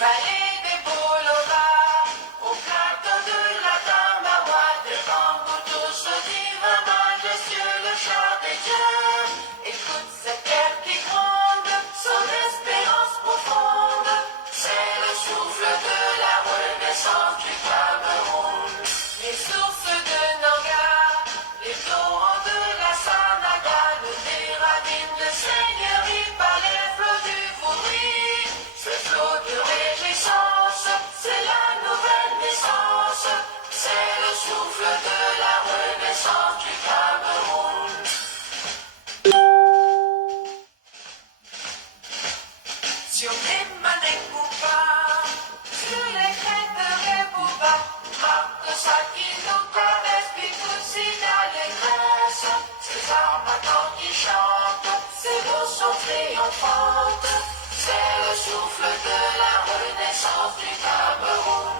Vallées des boulevards, au plateau de la Tamawa, devant vous tous au divin majestueux, le char des dieux. Écoute cette terre qui gronde, son espérance profonde, c'est le souffle de la renaissance du Cameroun. Les sources de Nanga, les torrents de la Sanaga, le déravine de seigneurie par les flots du Foudry, ce flot de réjouissance, c'est la nouvelle naissance, c'est le souffle de la renaissance du Cameroun. Sur les Manekoupa, sur les crêtes de Rebouba, marque ça qui nous caresse, puis aussi d'allégresse. Ces armateurs qui chantent, ces mots sont triomphantes, c'est le souffle de la renaissance du Cameroun.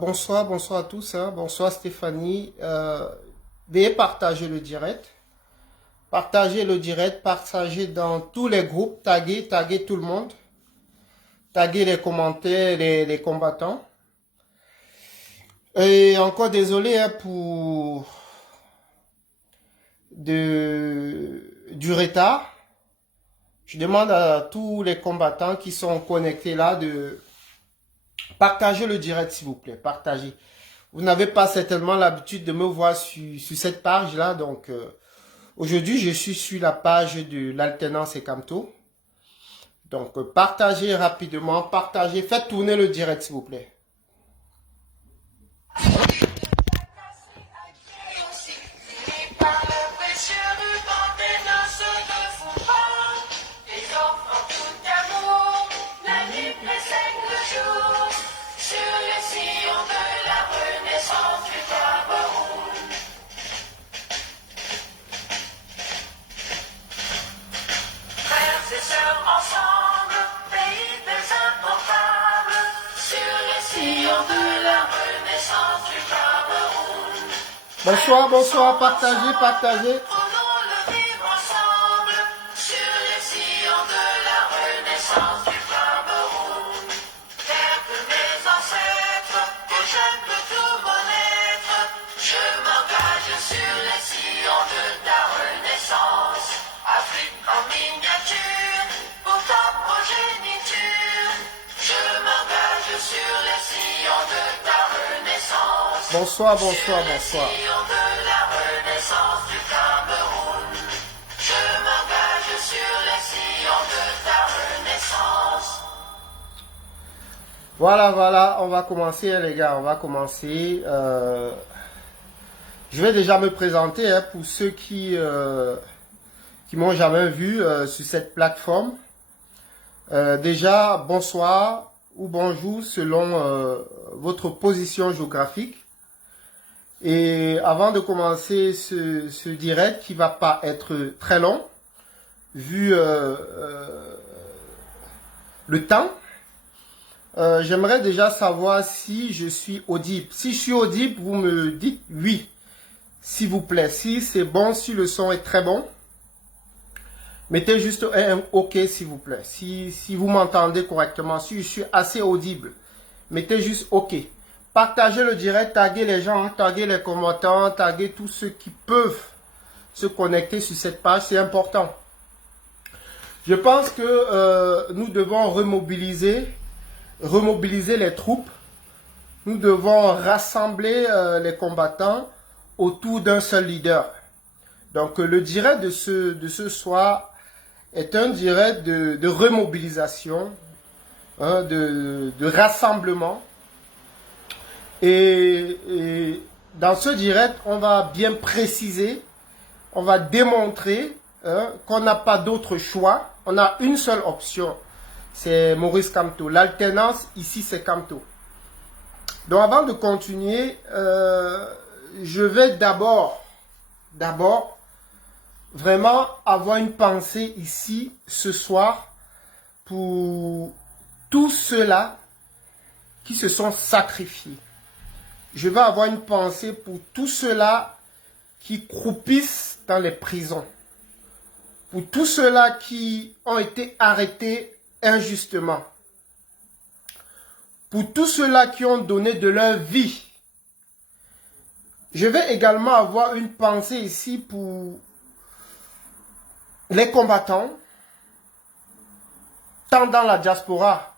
Bonsoir à tous, hein. Bonsoir Stéphanie. Veuillez partager le direct. Partagez le direct, partagez dans tous les groupes, taguez tout le monde. Taguez les commentaires, les combattants. Et encore désolé hein, pour du retard. Je demande à tous les combattants qui sont connectés là de partager le direct s'il vous plaît, partagez. Vous n'avez pas certainement l'habitude de me voir sur cette page là, donc aujourd'hui je suis sur la page de l'alternance et Camto. Donc partagez rapidement, partagez, faites tourner le direct s'il vous plaît. Bonsoir, partagez. Bonsoir. Voilà, on va commencer les gars, on va commencer. Je vais déjà me présenter hein, pour ceux qui m'ont jamais vu sur cette plateforme. Déjà, bonsoir ou bonjour selon votre position géographique. Et avant de commencer ce direct qui va pas être très long, vu le temps, j'aimerais déjà savoir si je suis audible. Si je suis audible, vous me dites oui, s'il vous plaît. Si c'est bon, si le son est très bon, mettez juste un OK s'il vous plaît. Si vous m'entendez correctement, si je suis assez audible, mettez juste OK. Partagez le direct, taguez les gens, taguez les combattants, taguez tous ceux qui peuvent se connecter sur cette page, c'est important. Je pense que nous devons remobiliser les troupes. Nous devons rassembler les combattants autour d'un seul leader. Donc le direct de ce soir est un direct de remobilisation hein, de rassemblement. Et dans ce direct, on va bien préciser, on va démontrer hein, qu'on n'a pas d'autre choix. On a une seule option, c'est Maurice Kamto. L'alternance, ici, c'est Kamto. Donc avant de continuer, je vais d'abord vraiment avoir une pensée ici, ce soir, pour tous ceux-là qui se sont sacrifiés. Je vais avoir une pensée pour tous ceux-là qui croupissent dans les prisons. Pour tous ceux-là qui ont été arrêtés injustement. Pour tous ceux-là qui ont donné de leur vie. Je vais également avoir une pensée ici pour les combattants, tant dans la diaspora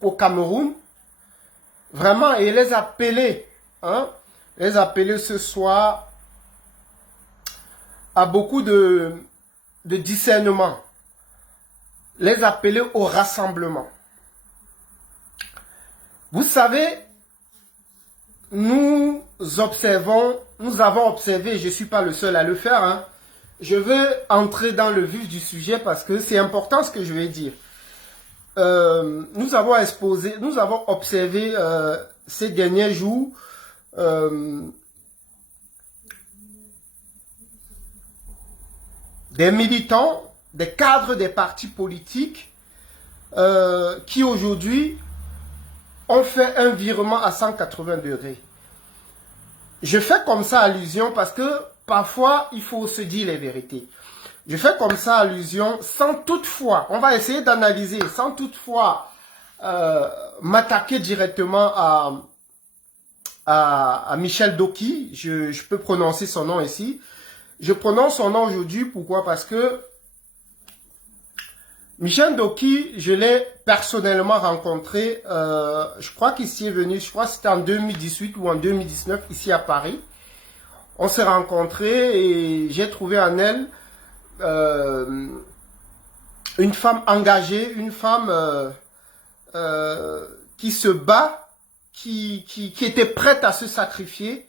qu'au Cameroun. Vraiment, et les appeler, hein, les appeler ce soir à beaucoup de discernement. Les appeler au rassemblement. Vous savez, nous avons observé, je ne suis pas le seul à le faire, hein. Je veux entrer dans le vif du sujet parce que c'est important ce que je vais dire. Nous avons observé ces derniers jours des militants, des cadres des partis politiques qui aujourd'hui ont fait un virement à 180 degrés. Je fais comme ça allusion parce que parfois il faut se dire les vérités. Je fais comme ça allusion sans toutefois, on va essayer d'analyser, sans toutefois m'attaquer directement à Michel Doki. Je peux prononcer son nom ici. Je prononce son nom aujourd'hui, pourquoi? Parce que Michel Doki, je l'ai personnellement rencontré, je crois qu'il s'y est venu, je crois que c'était en 2018 ou en 2019, ici à Paris. On s'est rencontrés et j'ai trouvé en elle une femme engagée, une femme qui se bat, qui était prête à se sacrifier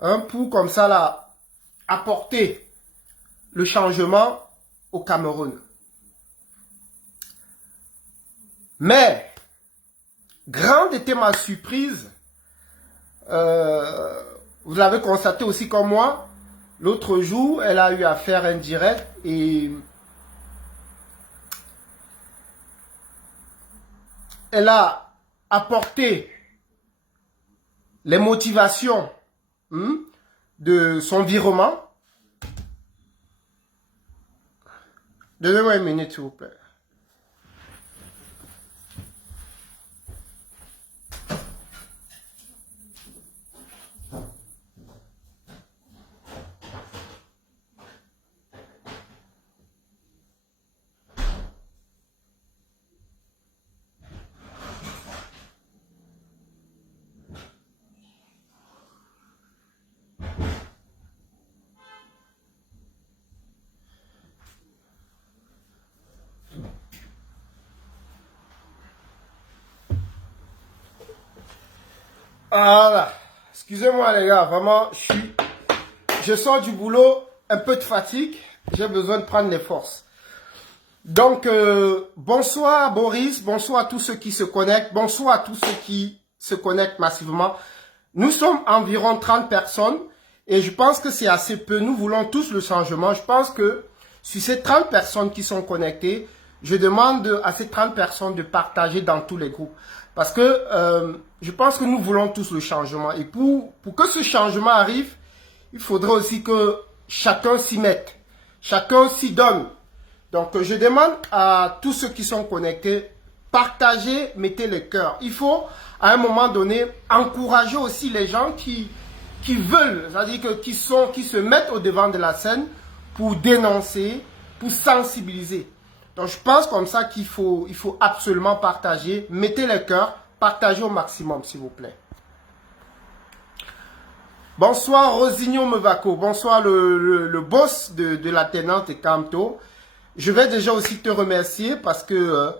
hein, pour comme ça là, apporter le changement au Cameroun. Mais, grande était ma surprise, vous l'avez constaté aussi comme moi, l'autre jour, elle a eu à faire un direct et elle a apporté les motivations de son virement. Donnez-moi une minute, s'il vous plaît. Voilà. Excusez-moi les gars, vraiment, je sors du boulot, un peu de fatigue, j'ai besoin de prendre les forces. Donc, bonsoir Boris, bonsoir à tous ceux qui se connectent, bonsoir à tous ceux qui se connectent massivement. Nous sommes environ 30 personnes et je pense que c'est assez peu. Nous voulons tous le changement. Je pense que sur ces 30 personnes qui sont connectées, je demande à ces 30 personnes de partager dans tous les groupes. Parce que je pense que nous voulons tous le changement. Et pour que ce changement arrive, il faudrait aussi que chacun s'y mette. Chacun s'y donne. Donc, je demande à tous ceux qui sont connectés, partagez, mettez le cœur. Il faut, à un moment donné, encourager aussi les gens qui veulent, c'est-à-dire qui se mettent au devant de la scène pour dénoncer, pour sensibiliser. Donc, je pense comme ça qu'il faut absolument partager. Mettez le cœur, partagez au maximum, s'il vous plaît. Bonsoir, Rosigno Mevako. Bonsoir, le boss de la tenante de Kamto. Je vais déjà aussi te remercier parce que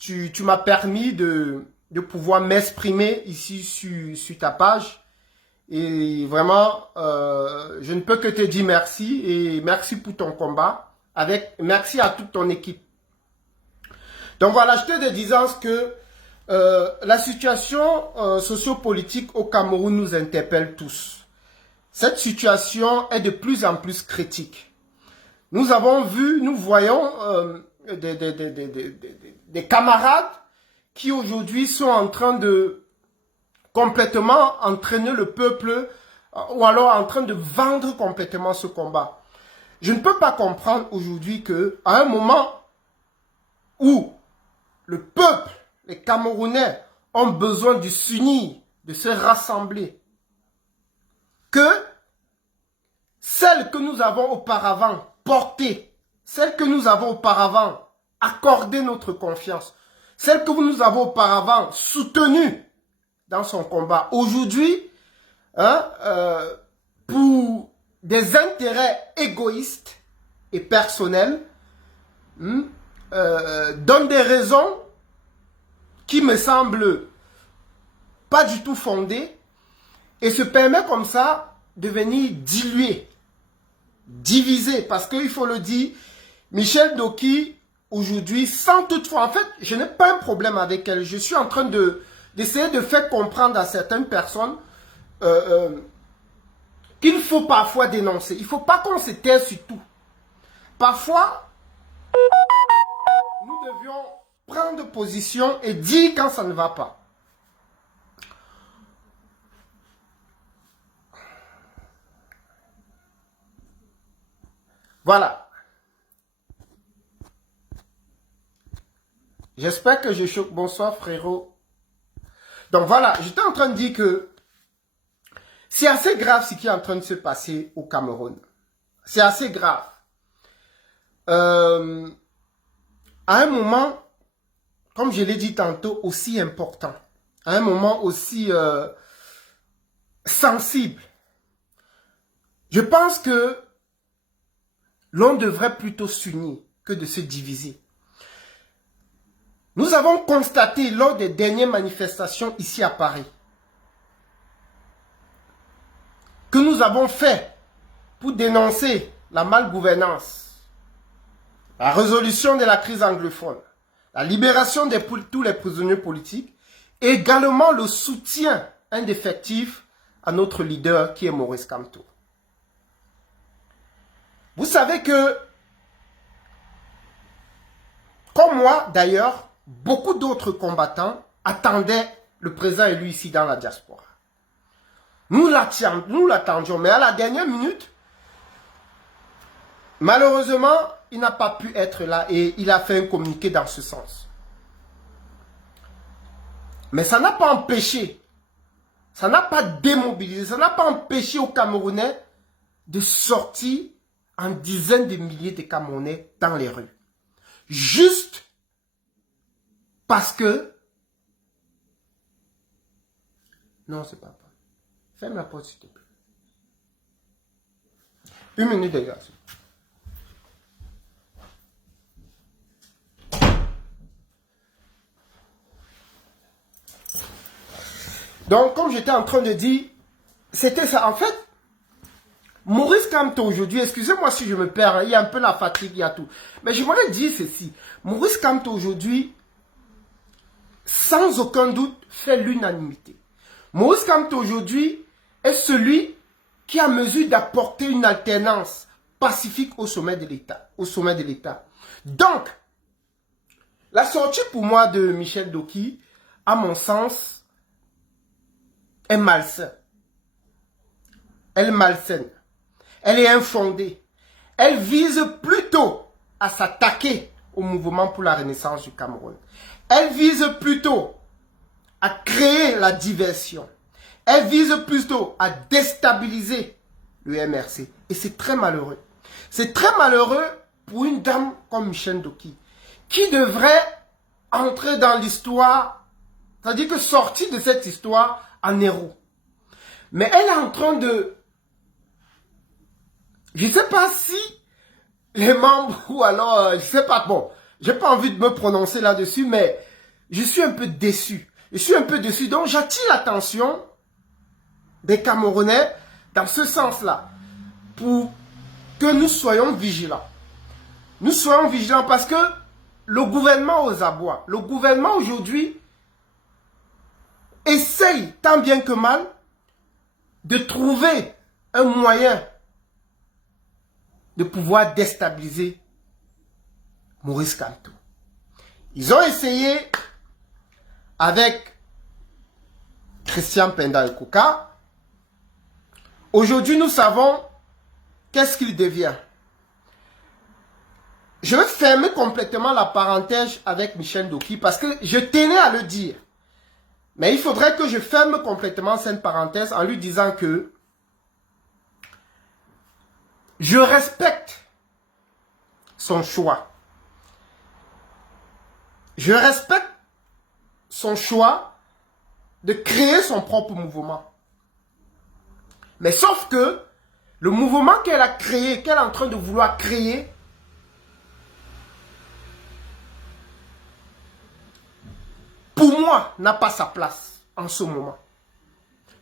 tu m'as permis de pouvoir m'exprimer ici sur ta page. Et vraiment, je ne peux que te dire merci et merci pour ton combat. Merci à toute ton équipe. Donc voilà, je te disais que la situation sociopolitique au Cameroun nous interpelle tous. Cette situation est de plus en plus critique. Nous avons vu, nous voyons des camarades qui aujourd'hui sont en train de complètement entraîner le peuple ou alors en train de vendre complètement ce combat. Je ne peux pas comprendre aujourd'hui que à un moment où le peuple, les Camerounais ont besoin de s'unir, de se rassembler, que celles que nous avons auparavant portées, celles que nous avons auparavant accordé notre confiance, celles que nous avons auparavant soutenues dans son combat, aujourd'hui, pour des intérêts égoïstes et personnels, donne des raisons qui me semblent pas du tout fondées et se permet comme ça de venir diluer, diviser, parce qu'il faut le dire, Michel Doki, aujourd'hui, sans toutefois, en fait, je n'ai pas un problème avec elle, je suis en train d'essayer de faire comprendre à certaines personnes qu'il faut parfois dénoncer. Il ne faut pas qu'on se taise sur tout. Parfois, nous devions prendre position et dire quand ça ne va pas. Voilà. J'espère que je choque. Bonsoir frérot. Donc voilà, j'étais en train de dire que c'est assez grave ce qui est en train de se passer au Cameroun. C'est assez grave. À un moment, comme je l'ai dit tantôt, aussi important, à un moment aussi sensible, je pense que l'on devrait plutôt s'unir que de se diviser. Nous avons constaté lors des dernières manifestations ici à Paris que nous avons fait pour dénoncer la malgouvernance, la résolution de la crise anglophone, la libération de tous les prisonniers politiques et également le soutien indéfectible à notre leader qui est Maurice Kamto. Vous savez que, comme moi d'ailleurs, beaucoup d'autres combattants attendaient le président élu ici dans la diaspora. Nous l'attendions, mais à la dernière minute, malheureusement, il n'a pas pu être là et il a fait un communiqué dans ce sens. Mais ça n'a pas empêché, ça n'a pas démobilisé, ça n'a pas empêché aux Camerounais de sortir en dizaines de milliers de Camerounais dans les rues. Juste parce que... Non, c'est pas vrai. Ferme la porte, s'il te plaît. Une minute, les gars. Donc, comme j'étais en train de dire, c'était ça. En fait, Maurice Kamto aujourd'hui, excusez-moi si je me perds, hein, il y a un peu la fatigue, il y a tout. Mais j'aimerais dire ceci. Maurice Kamto aujourd'hui, sans aucun doute, fait l'unanimité. Maurice Kamto aujourd'hui est celui qui a mesure d'apporter une alternance pacifique au sommet de l'État. Donc, la sortie pour moi de Michel Doki, à mon sens, est malsaine. Elle est malsaine. Elle est infondée. Elle vise plutôt à s'attaquer au mouvement pour la renaissance du Cameroun. Elle vise plutôt à créer la diversion. Elle vise plutôt à déstabiliser le MRC. Et c'est très malheureux. C'est très malheureux pour une dame comme Michel Doki, qui devrait entrer dans l'histoire, c'est-à-dire que sortir de cette histoire en héros. Mais elle est en train de... Je ne sais pas si les membres ou alors... je ne sais pas, bon, j'ai pas envie de me prononcer là-dessus, mais je suis un peu déçu. Je suis un peu déçu. Donc, j'attire l'attention des Camerounais dans ce sens-là. Pour que nous soyons vigilants. Nous soyons vigilants parce que le gouvernement aux abois, le gouvernement aujourd'hui essaye tant bien que mal de trouver un moyen de pouvoir déstabiliser Maurice Kamto. Ils ont essayé avec Christian Penda Ekouka. Aujourd'hui, nous savons qu'est-ce qu'il devient. Je vais fermer complètement la parenthèse avec Michel Ndoki parce que je tenais à le dire. Mais il faudrait que je ferme complètement cette parenthèse en lui disant que je respecte son choix. Je respecte son choix de créer son propre mouvement. Mais sauf que le mouvement qu'elle a créé, qu'elle est en train de vouloir créer, pour moi, n'a pas sa place en ce moment.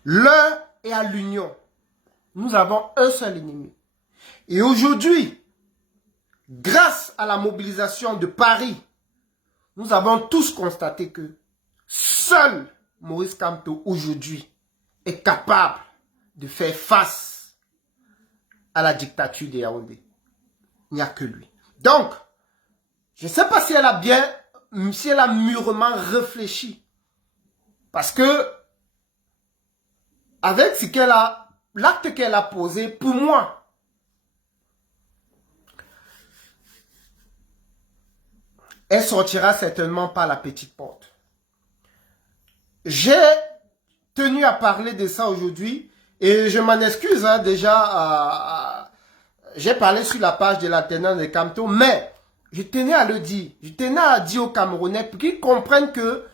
L'heure est à l'union. Nous avons un seul ennemi. Et aujourd'hui, grâce à la mobilisation de Paris, nous avons tous constaté que seul Maurice Kamto aujourd'hui est capable de faire face à la dictature de Yaoundé. Il n'y a que lui. Donc, je ne sais pas si elle a bien, si elle a mûrement réfléchi. Parce que, avec ce qu'elle a, l'acte qu'elle a posé, pour moi, elle sortira certainement par la petite porte. J'ai tenu à parler de ça aujourd'hui et je m'en excuse hein, déjà. J'ai parlé sur la page de l'alternance de Kamto, mais je tenais à le dire. Je tenais à dire aux Camerounais pour qu'ils comprennent que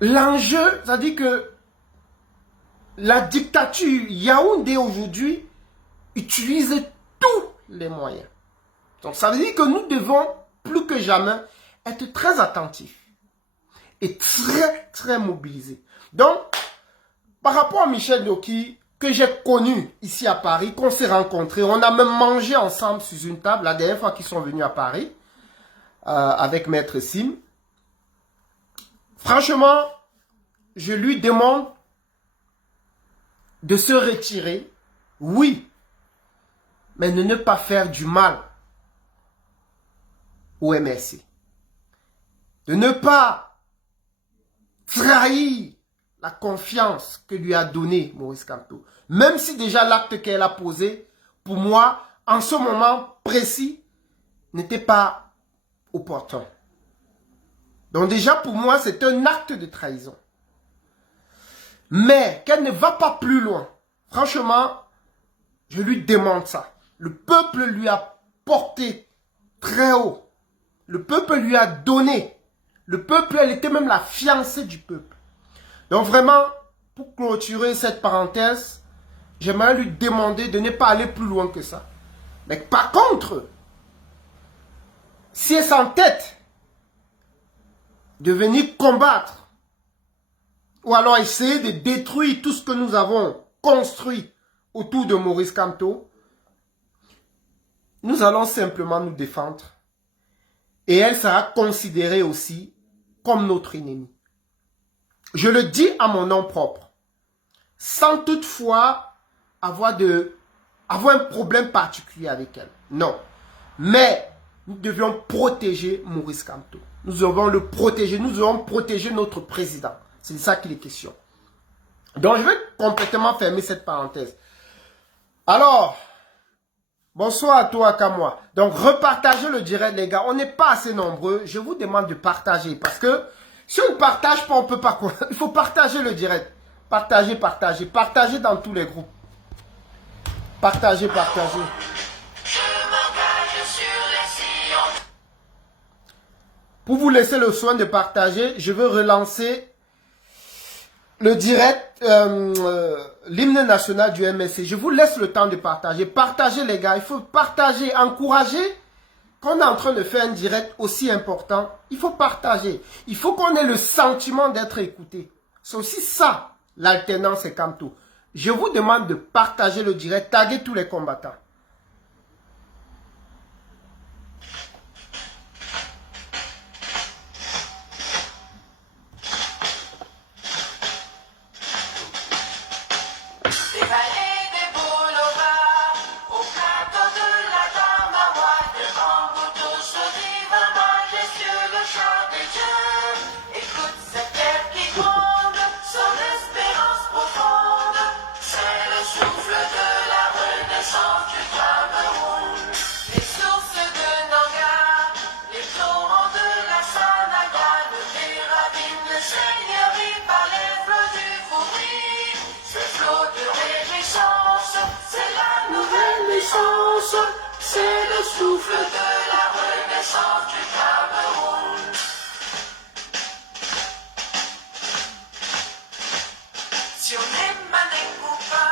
l'enjeu, c'est-à-dire que la dictature Yaoundé aujourd'hui utilise tous les moyens. Donc ça veut dire que nous devons plus que jamais être très attentifs et très mobilisés. Donc, par rapport à Michel Ndoki, que j'ai connu ici à Paris, qu'on s'est rencontrés, on a même mangé ensemble sur une table, la dernière fois qu'ils sont venus à Paris, avec Maître Sim. Franchement, je lui demande de se retirer, oui, mais de ne pas faire du mal au MRC. De ne pas trahir la confiance que lui a donnée Maurice Kamto. Même si déjà l'acte qu'elle a posé, pour moi, en ce moment précis, n'était pas opportun. Donc déjà, pour moi, c'est un acte de trahison. Mais qu'elle ne va pas plus loin. Franchement, je lui demande ça. Le peuple lui a porté très haut. Le peuple lui a donné. Le peuple, elle était même la fiancée du peuple. Donc vraiment, pour clôturer cette parenthèse, j'aimerais lui demander de ne pas aller plus loin que ça. Mais par contre, si elle s'entête de venir combattre, ou alors essayer de détruire tout ce que nous avons construit autour de Maurice Kamto, nous allons simplement nous défendre. Et elle sera considérée aussi comme notre ennemi. Je le dis à mon nom propre, sans toutefois avoir un problème particulier avec elle. Non. Mais nous devions protéger Maurice Kamto. Nous devons le protéger. Nous devons protéger notre président. C'est de ça qu'il est question. Donc, je vais complètement fermer cette parenthèse. Alors, bonsoir à toi, qu'à moi. Donc, repartagez le direct, les gars. On n'est pas assez nombreux. Je vous demande de partager. Parce que si on ne partage pas, on ne peut pas. Il faut partager le direct. Partagez, partagez. Partagez dans tous les groupes. Partagez, partagez. Pour vous laisser le soin de partager, je veux relancer le direct, l'hymne national du MSC. Je vous laisse le temps de partager. Partagez les gars, il faut partager, encourager quand on est en train de faire un direct aussi important, il faut partager. Il faut qu'on ait le sentiment d'être écouté. C'est aussi ça, l'alternance et Camto. Je vous demande de partager le direct, taguer tous les combattants. Des vallées, des boulevards, au plateau de la Damawa, devant vous tous se vive majestueux le chant des dieux. Écoute cette terre qui gronde, son espérance profonde, c'est le souffle de la renaissance du Cameroun. Les sources de Nanga, les torrents de la Sanaga, le Méravine, le Seigneurie par les flots du Fourri. Ce flot de réjouissance, c'est la nouvelle naissance, c'est le souffle de la renaissance du Cameroun. Si on est Mané Koupa,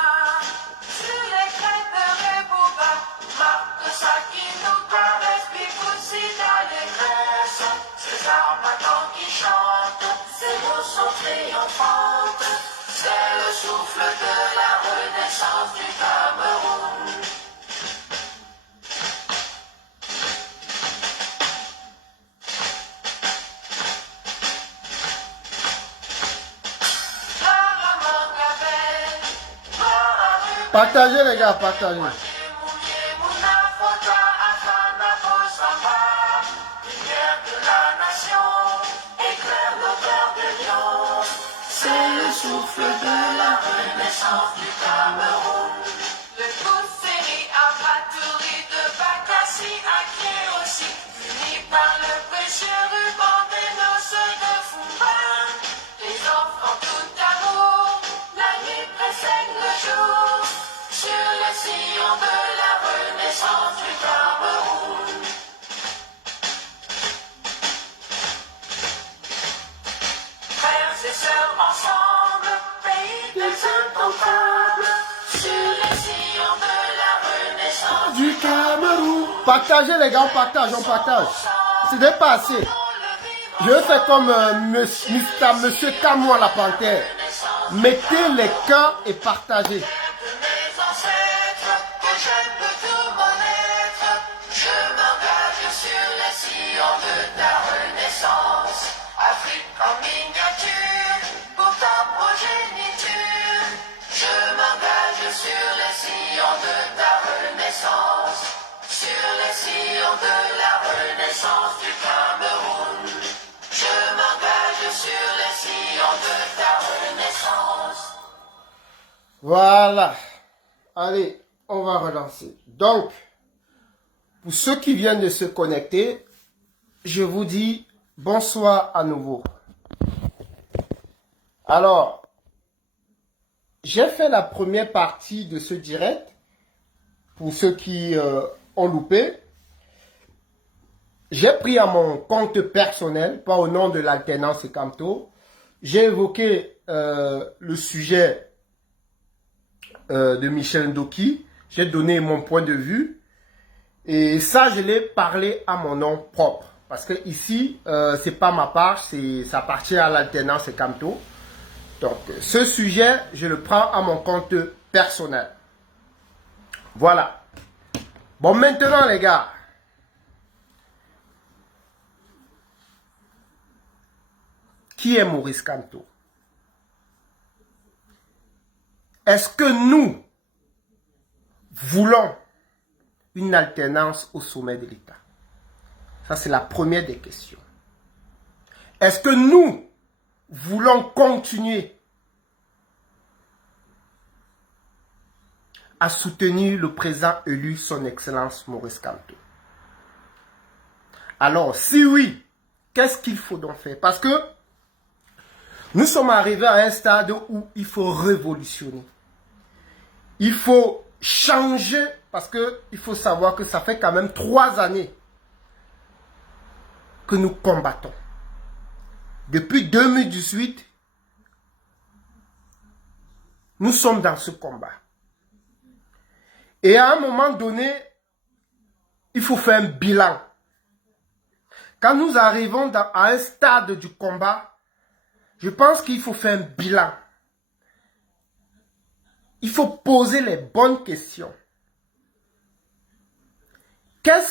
sur les crêtes de Bouba, marque ça qui nous caresse, puis Koutsi d'allégresse. Ces armatants qui chantent, ces mots sont triomphantes, c'est le souffle de la renaissance du Cameroun. Partagez les gars, partagez. C'est le souffle de la renaissance du Cameroun. Le Kousséri à Batouri, de Bakassi à Kéossi, unis par le précieux ruban des noces de Fumba. Les enfants tout amour, la nuit précède le jour, sur le sillon de la renaissance du Cameroun. Frères et sœurs ensemble, pays des incomptables, sur les sillons de la renaissance Du Cameroun. Partagez les gars, on partage, on partage. Ce n'est pas assez. Je vais faire comme Monsieur Camois la panthère. Mettez les cœurs et partagez. de mes ancêtres, que j'aime de tout mon être. Je m'engage sur les sillons de ta renaissance. Afrique en miniature, pour ta progéniture. Je m'engage sur les sillons de ta renaissance. Sur les sillons de la renaissance du Cameroun. Je m'engage sur les sillons de ta renaissance. Voilà. Allez, on va relancer. Donc, pour ceux qui viennent de se connecter, je vous dis bonsoir à nouveau. Alors, j'ai fait la première partie de ce direct. Pour ceux qui ont loupé. J'ai pris à mon compte personnel, pas au nom de l'alternance et Camto. J'ai évoqué le sujet de Michel Ndoki. J'ai donné mon point de vue. Et ça, je l'ai parlé à mon nom propre. Parce que ici, c'est pas ma part, ça appartient à l'alternance et Camto. Donc, ce sujet, je le prends à mon compte personnel. Voilà. Bon, maintenant, les gars. Qui est Maurice Kamto? Est-ce que nous voulons une alternance au sommet de l'État? Ça, c'est la première des questions. Est-ce que nous voulons continuer à soutenir le président élu, son Excellence Maurice Kamto? Alors, si oui, qu'est-ce qu'il faut donc faire? Parce que nous sommes arrivés à un stade où il faut révolutionner. Il faut changer, parce qu'il faut savoir que ça fait quand même 3 années que nous combattons. Depuis 2018, nous sommes dans ce combat. Et à un moment donné, il faut faire un bilan Quand nous arrivons à un stade du combat, je pense qu'il faut faire un bilan. Il faut poser les bonnes questions. Quelles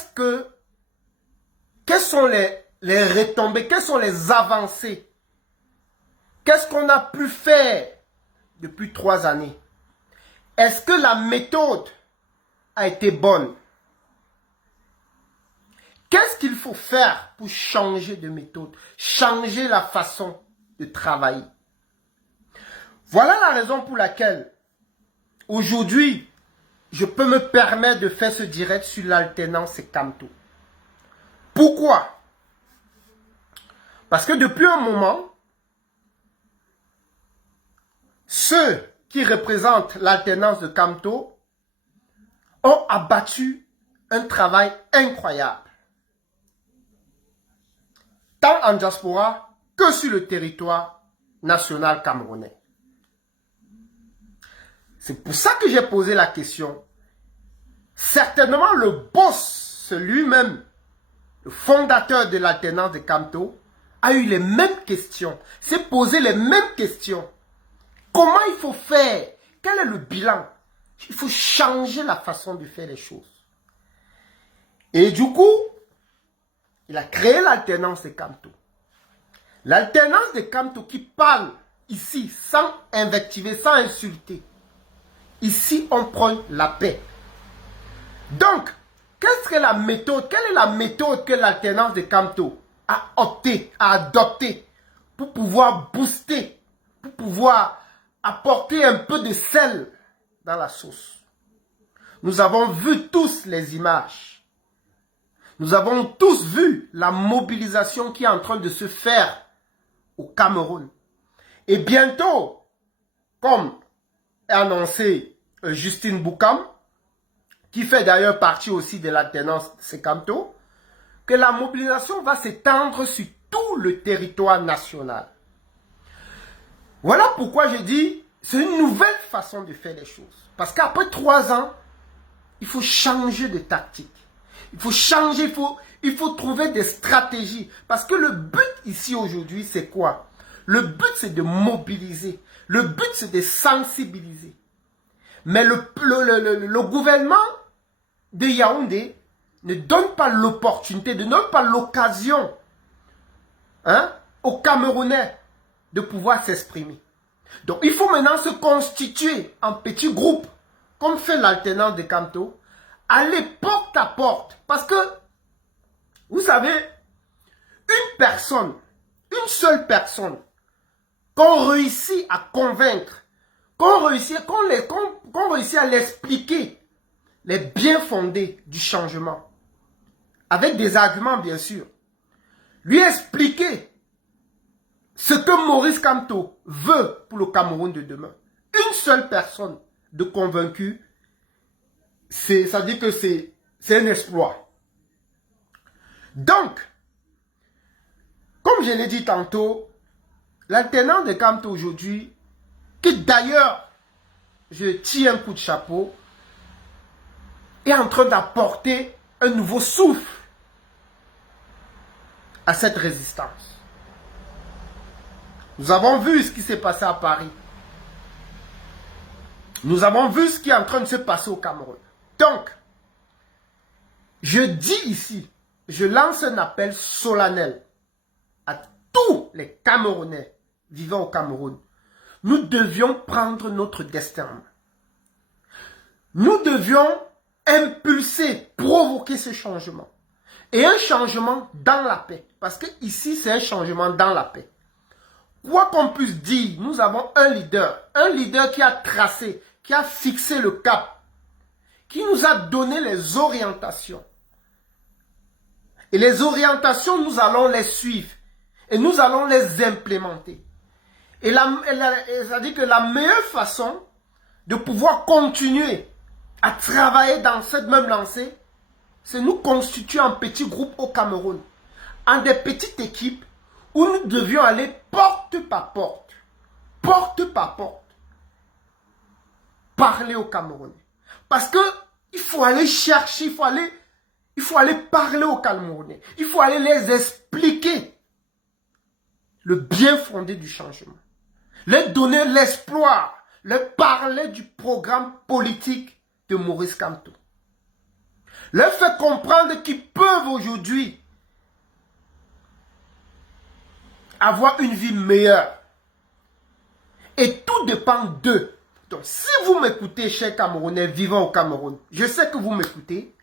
sont les retombées, quelles sont les avancées? Qu'est-ce qu'on a pu faire depuis 3 années? Est-ce que la méthode a été bonne? Qu'est-ce qu'il faut faire pour changer de méthode, changer la façon de travailler? Voilà la raison pour laquelle aujourd'hui, je peux me permettre de faire ce direct sur l'alternance et Camto. Pourquoi? Parce que depuis un moment, ceux qui représentent l'alternance de Camto ont abattu un travail incroyable. Tant en diaspora que sur le territoire national camerounais. C'est pour ça que j'ai posé la question. Certainement le boss, lui-même, le fondateur de l'alternance de Camto, a eu les mêmes questions, s'est posé les mêmes questions. Comment il faut faire? Quel est le bilan? Il faut changer la façon de faire les choses. Et du coup, il a créé l'alternance de Camto. L'alternance de Camto qui parle ici sans invectiver, sans insulter. Ici, on prône la paix. Donc, quelle serait la méthode? Quelle est la méthode que l'alternance de Camto a opté, a adopté pour pouvoir booster, pour pouvoir apporter un peu de sel dans la sauce? Nous avons vu tous les images. Nous avons tous vu la mobilisation qui est en train de se faire au Cameroun. Et bientôt, comme a annoncé Justine Boukam, qui fait d'ailleurs partie aussi de l'alternance de Camto, que la mobilisation va s'étendre sur tout le territoire national. Voilà pourquoi je dis, c'est une nouvelle façon de faire les choses. Parce qu'après 3 ans, il faut changer de tactique. Il faut changer, il faut trouver des stratégies. Parce que le but ici aujourd'hui, c'est quoi? Le but, c'est de mobiliser. Le but, c'est de sensibiliser. Mais le gouvernement de Yaoundé ne donne pas l'opportunité, ne donne pas l'occasion aux Camerounais de pouvoir s'exprimer. Donc, il faut maintenant se constituer en petits groupes, comme fait l'alternance de Camto, aller porte à porte. Parce que, vous savez, une personne, une seule personne, qu'on réussit à convaincre, qu'on réussit à l'expliquer, les biens fondés du changement, avec des arguments bien sûr, lui expliquer ce que Maurice Kamto veut pour le Cameroun de demain. Une seule personne de convaincu, ça dit que c'est un exploit. Donc, comme je l'ai dit tantôt, l'alternance de Camto aujourd'hui, que d'ailleurs, je tire un coup de chapeau, est en train d'apporter un nouveau souffle à cette résistance. Nous avons vu ce qui s'est passé à Paris. Nous avons vu ce qui est en train de se passer au Cameroun. Donc, je dis ici, je lance un appel solennel à tous les Camerounais vivant au Cameroun. Nous devions prendre notre destin en main. Nous devions impulser, provoquer ce changement. Et un changement dans la paix. Parce que ici, c'est un changement dans la paix. Quoi qu'on puisse dire, nous avons un leader qui a tracé, qui a fixé le cap, qui nous a donné les orientations. Et les orientations, nous allons les suivre. Et nous allons les implémenter. Et ça dit que la meilleure façon de pouvoir continuer à travailler dans cette même lancée, c'est nous constituer en petits groupes au Cameroun, en des petites équipes où nous devions aller porte par porte, parler au Cameroun. Parce que il faut aller chercher, il faut aller Il faut aller parler aux Camerounais. Il faut aller les expliquer le bien fondé du changement. Leur donner l'espoir. Leur parler du programme politique de Maurice Kamto. Leur faire comprendre qu'ils peuvent aujourd'hui avoir une vie meilleure. Et tout dépend d'eux. Donc, si vous m'écoutez, chers Camerounais vivant au Cameroun, je sais que vous m'écoutez.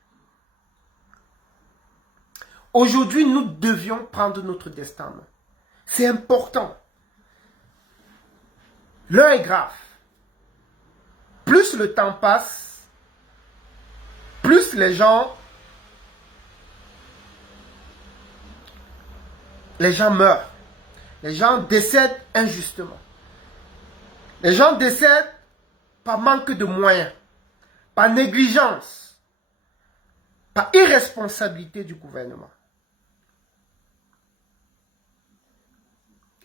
Aujourd'hui, nous devions prendre notre destin en main. C'est important. L'heure est grave. Plus le temps passe, plus les gens meurent. Les gens décèdent injustement. Les gens décèdent par manque de moyens, par négligence, par irresponsabilité du gouvernement.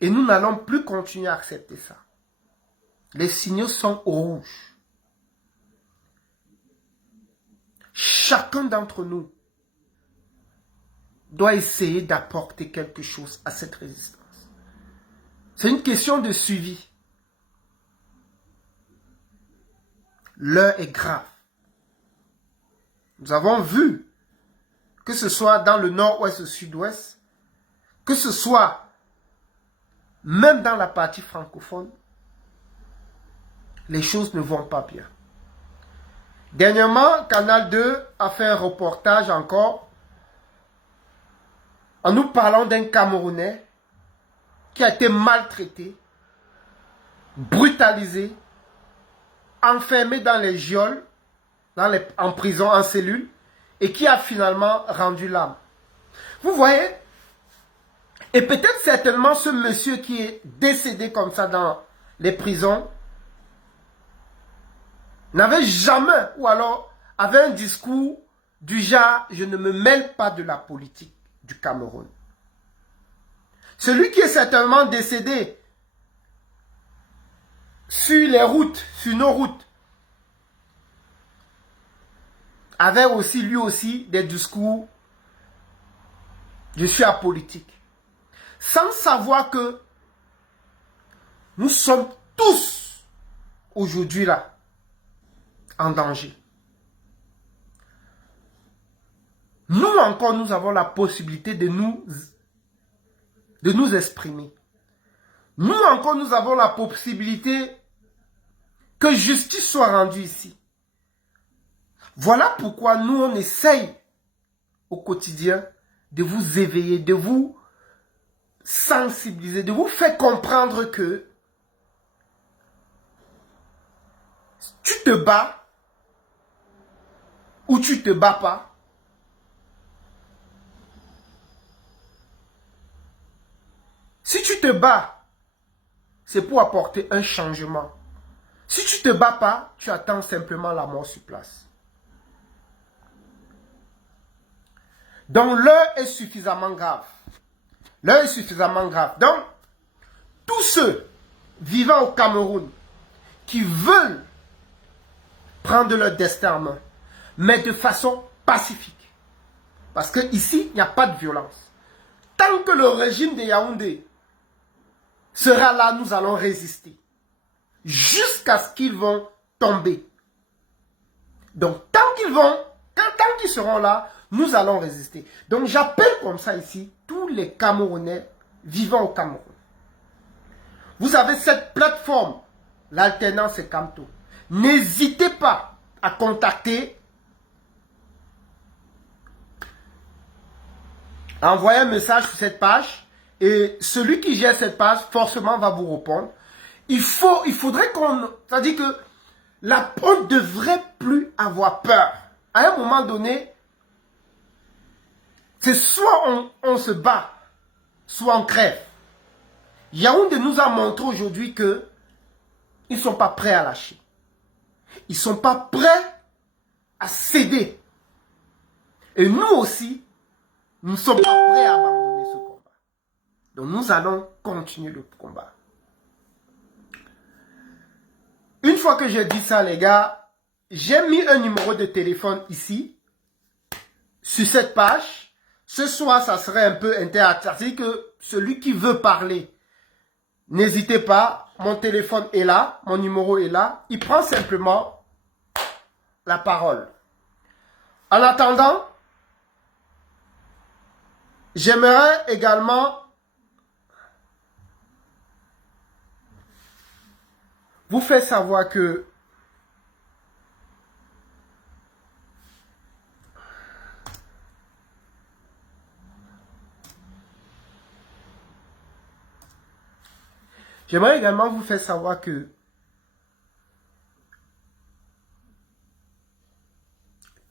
Et nous n'allons plus continuer à accepter ça. Les signaux sont au rouge. Chacun d'entre nous doit essayer d'apporter quelque chose à cette résistance. C'est une question de suivi. L'heure est grave. Nous avons vu, que ce soit dans le nord-ouest ou sud-ouest, que ce soit même dans la partie francophone, les choses ne vont pas bien. Dernièrement, Canal 2 a fait un reportage encore en nous parlant d'un Camerounais qui a été maltraité, brutalisé, enfermé dans les geôles, en prison, en cellule, et qui a finalement rendu l'âme. Vous voyez? Et peut-être certainement ce monsieur qui est décédé comme ça dans les prisons n'avait jamais, ou alors avait un discours du genre « je ne me mêle pas de la politique du Cameroun ». Celui qui est certainement décédé sur les routes, sur nos routes, avait aussi, lui aussi, des discours « je suis apolitique ». Sans savoir que nous sommes tous aujourd'hui là, en danger. Nous encore, nous avons la possibilité de nous exprimer. Nous encore, nous avons la possibilité que justice soit rendue ici. Voilà pourquoi nous, on essaye au quotidien de vous éveiller, de vous sensibiliser, de vous faire comprendre que tu te bats ou tu te bats pas. Si tu te bats, c'est pour apporter un changement. Si tu te bats pas, tu attends simplement la mort sur place. Donc l'heure est suffisamment grave. L'heure est suffisamment grave. Donc, tous ceux vivant au Cameroun qui veulent prendre leur destin en main, mais de façon pacifique. Parce qu'ici, il n'y a pas de violence. Tant que le régime de Yaoundé sera là, nous allons résister. Jusqu'à ce qu'ils vont tomber. Donc, tant qu'ils seront là, nous allons résister. Donc, j'appelle comme ça ici tous les Camerounais vivant au Cameroun. Vous avez cette plateforme, l'alternance et Kamto. N'hésitez pas à contacter, à envoyer un message sur cette page. Et celui qui gère cette page, forcément, va vous répondre. Il faudrait qu'on... C'est-à-dire que on ne devrait plus avoir peur. À un moment donné, c'est soit on se bat, soit on crève. Yaoundé nous a montré aujourd'hui que ils ne sont pas prêts à lâcher. Ils ne sont pas prêts à céder. Et nous aussi, nous ne sommes pas prêts à abandonner ce combat. Donc nous allons continuer le combat. Une fois que j'ai dit ça, les gars, j'ai mis un numéro de téléphone ici. sur cette page. Ce soir, ça serait un peu interactif. C'est-à-dire que celui qui veut parler, n'hésitez pas. Mon téléphone est là, mon numéro est là. Il prend simplement la parole. En attendant, j'aimerais également vous faire savoir que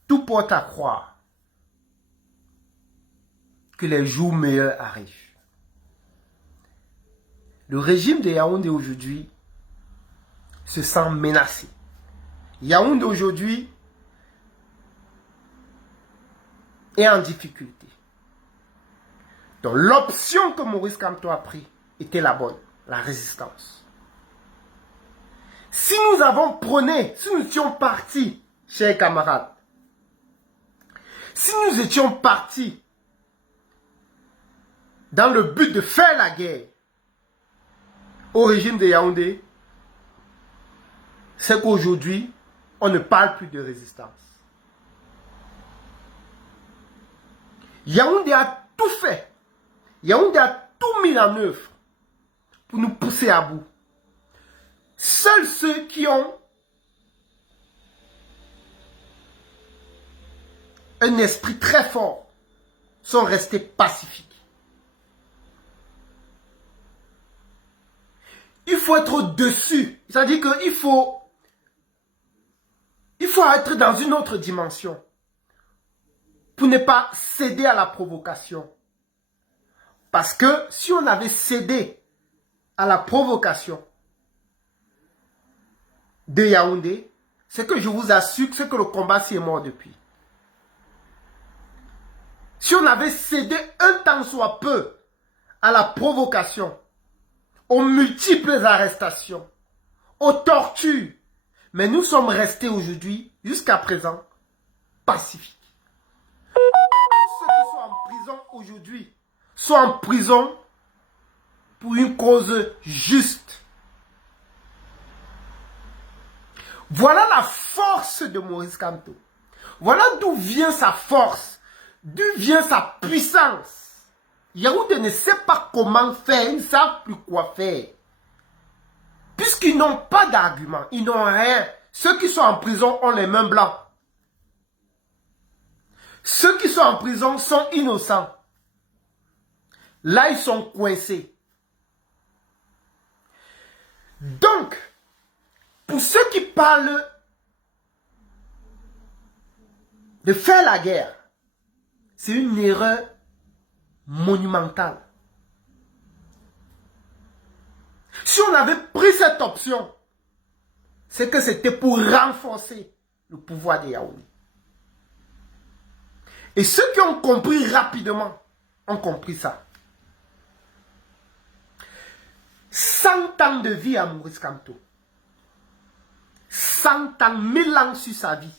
tout porte à croire que les jours meilleurs arrivent. Le régime de Yaoundé aujourd'hui se sent menacé. Yaoundé aujourd'hui est en difficulté. Donc l'option que Maurice Kamto a prise était la bonne, la résistance. Si nous avons prôné, si nous étions partis, chers camarades, si nous étions partis dans le but de faire la guerre au régime de Yaoundé, c'est qu'aujourd'hui, on ne parle plus de résistance. Yaoundé a tout fait. Yaoundé a tout mis en œuvre pour nous pousser à bout. Seuls ceux qui ont un esprit très fort sont restés pacifiques. Il faut être au-dessus. C'est-à-dire qu'il faut être dans une autre dimension pour ne pas céder à la provocation. Parce que si on avait cédé à la provocation de Yaoundé, c'est que je vous assure que c'est que le combat s'y est mort depuis. Si on avait cédé un tant soit peu à la provocation, aux multiples arrestations, aux tortures, mais nous sommes restés aujourd'hui, jusqu'à présent, pacifiques. Tous ceux qui sont en prison aujourd'hui sont en prison pour une cause juste. Voilà la force de Maurice Kamto. Voilà d'où vient sa force, d'où vient sa puissance. Yaoundé ne sait pas comment faire, ils ne savent plus quoi faire. Puisqu'ils n'ont pas d'argument, ils n'ont rien. Ceux qui sont en prison ont les mains blanches. Ceux qui sont en prison sont innocents. Là, ils sont coincés. Donc, pour ceux qui parlent de faire la guerre, c'est une erreur monumentale. Si on avait pris cette option, c'est que c'était pour renforcer le pouvoir de Yaoundé. Et ceux qui ont compris rapidement ont compris ça. 100 ans de vie à Maurice Kamto. 100 ans, 1000 ans sur sa vie.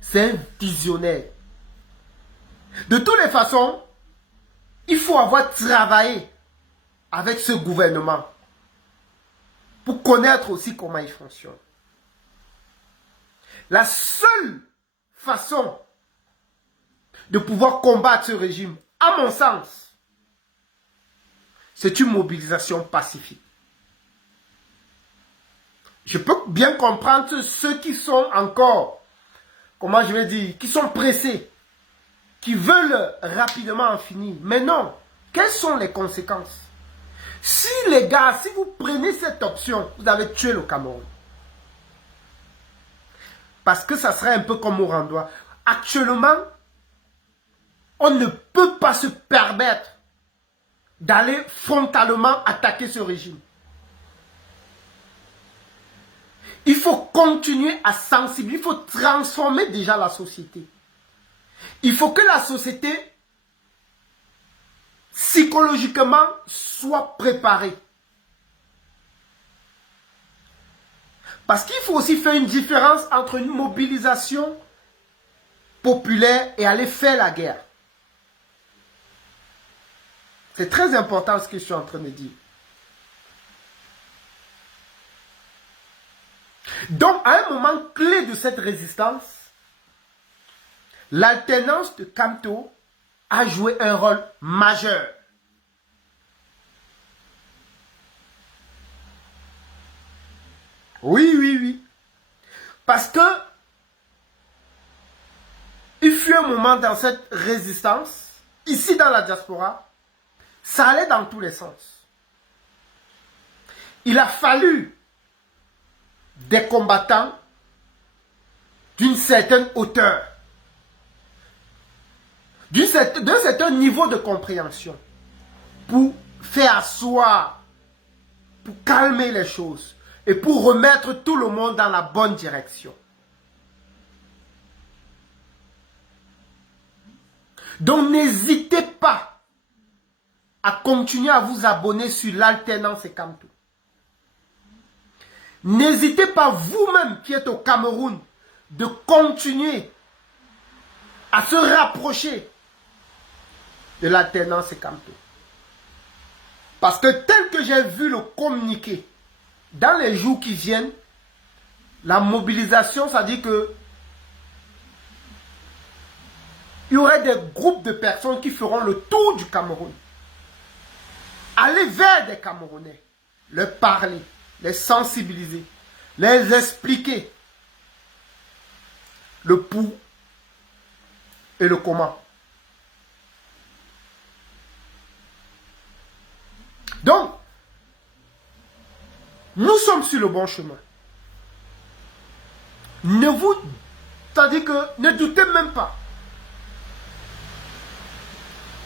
C'est un visionnaire. De toutes les façons, il faut avoir travaillé avec ce gouvernement pour connaître aussi comment il fonctionne. La seule façon de pouvoir combattre ce régime, à mon sens, c'est une mobilisation pacifique. Je peux bien comprendre ceux qui sont encore, comment je vais dire, qui sont pressés, qui veulent rapidement en finir. Mais non, quelles sont les conséquences? Si les gars, si vous prenez cette option, vous avez tué le Cameroun. Parce que ça serait un peu comme au Rwanda. Actuellement, on ne peut pas se permettre d'aller frontalement attaquer ce régime. Il faut continuer à sensibiliser, il faut transformer déjà la société. Il faut que la société, psychologiquement, soit préparée. Parce qu'il faut aussi faire une différence entre une mobilisation populaire et aller faire la guerre. C'est très important ce que je suis en train de dire. Donc, à un moment clé de cette résistance, l'alternance de Kamto a joué un rôle majeur. Oui, oui, oui. Parce que il fut un moment dans cette résistance, ici dans la diaspora, ça allait dans tous les sens. Il a fallu des combattants d'une certaine hauteur, d'un certain niveau de compréhension pour faire asseoir, pour calmer les choses et pour remettre tout le monde dans la bonne direction. Donc n'hésitez pas à continuer à vous abonner sur l'alternance et Kamto. N'hésitez pas vous-même qui êtes au Cameroun de continuer à se rapprocher de l'alternance et Kamto. Parce que tel que j'ai vu le communiqué dans les jours qui viennent, la mobilisation, ça dit que il y aurait des groupes de personnes qui feront le tour du Cameroun. Aller vers des Camerounais, leur parler, les sensibiliser, les expliquer le pour et le comment. Donc, nous sommes sur le bon chemin. C'est-à-dire que ne doutez même pas.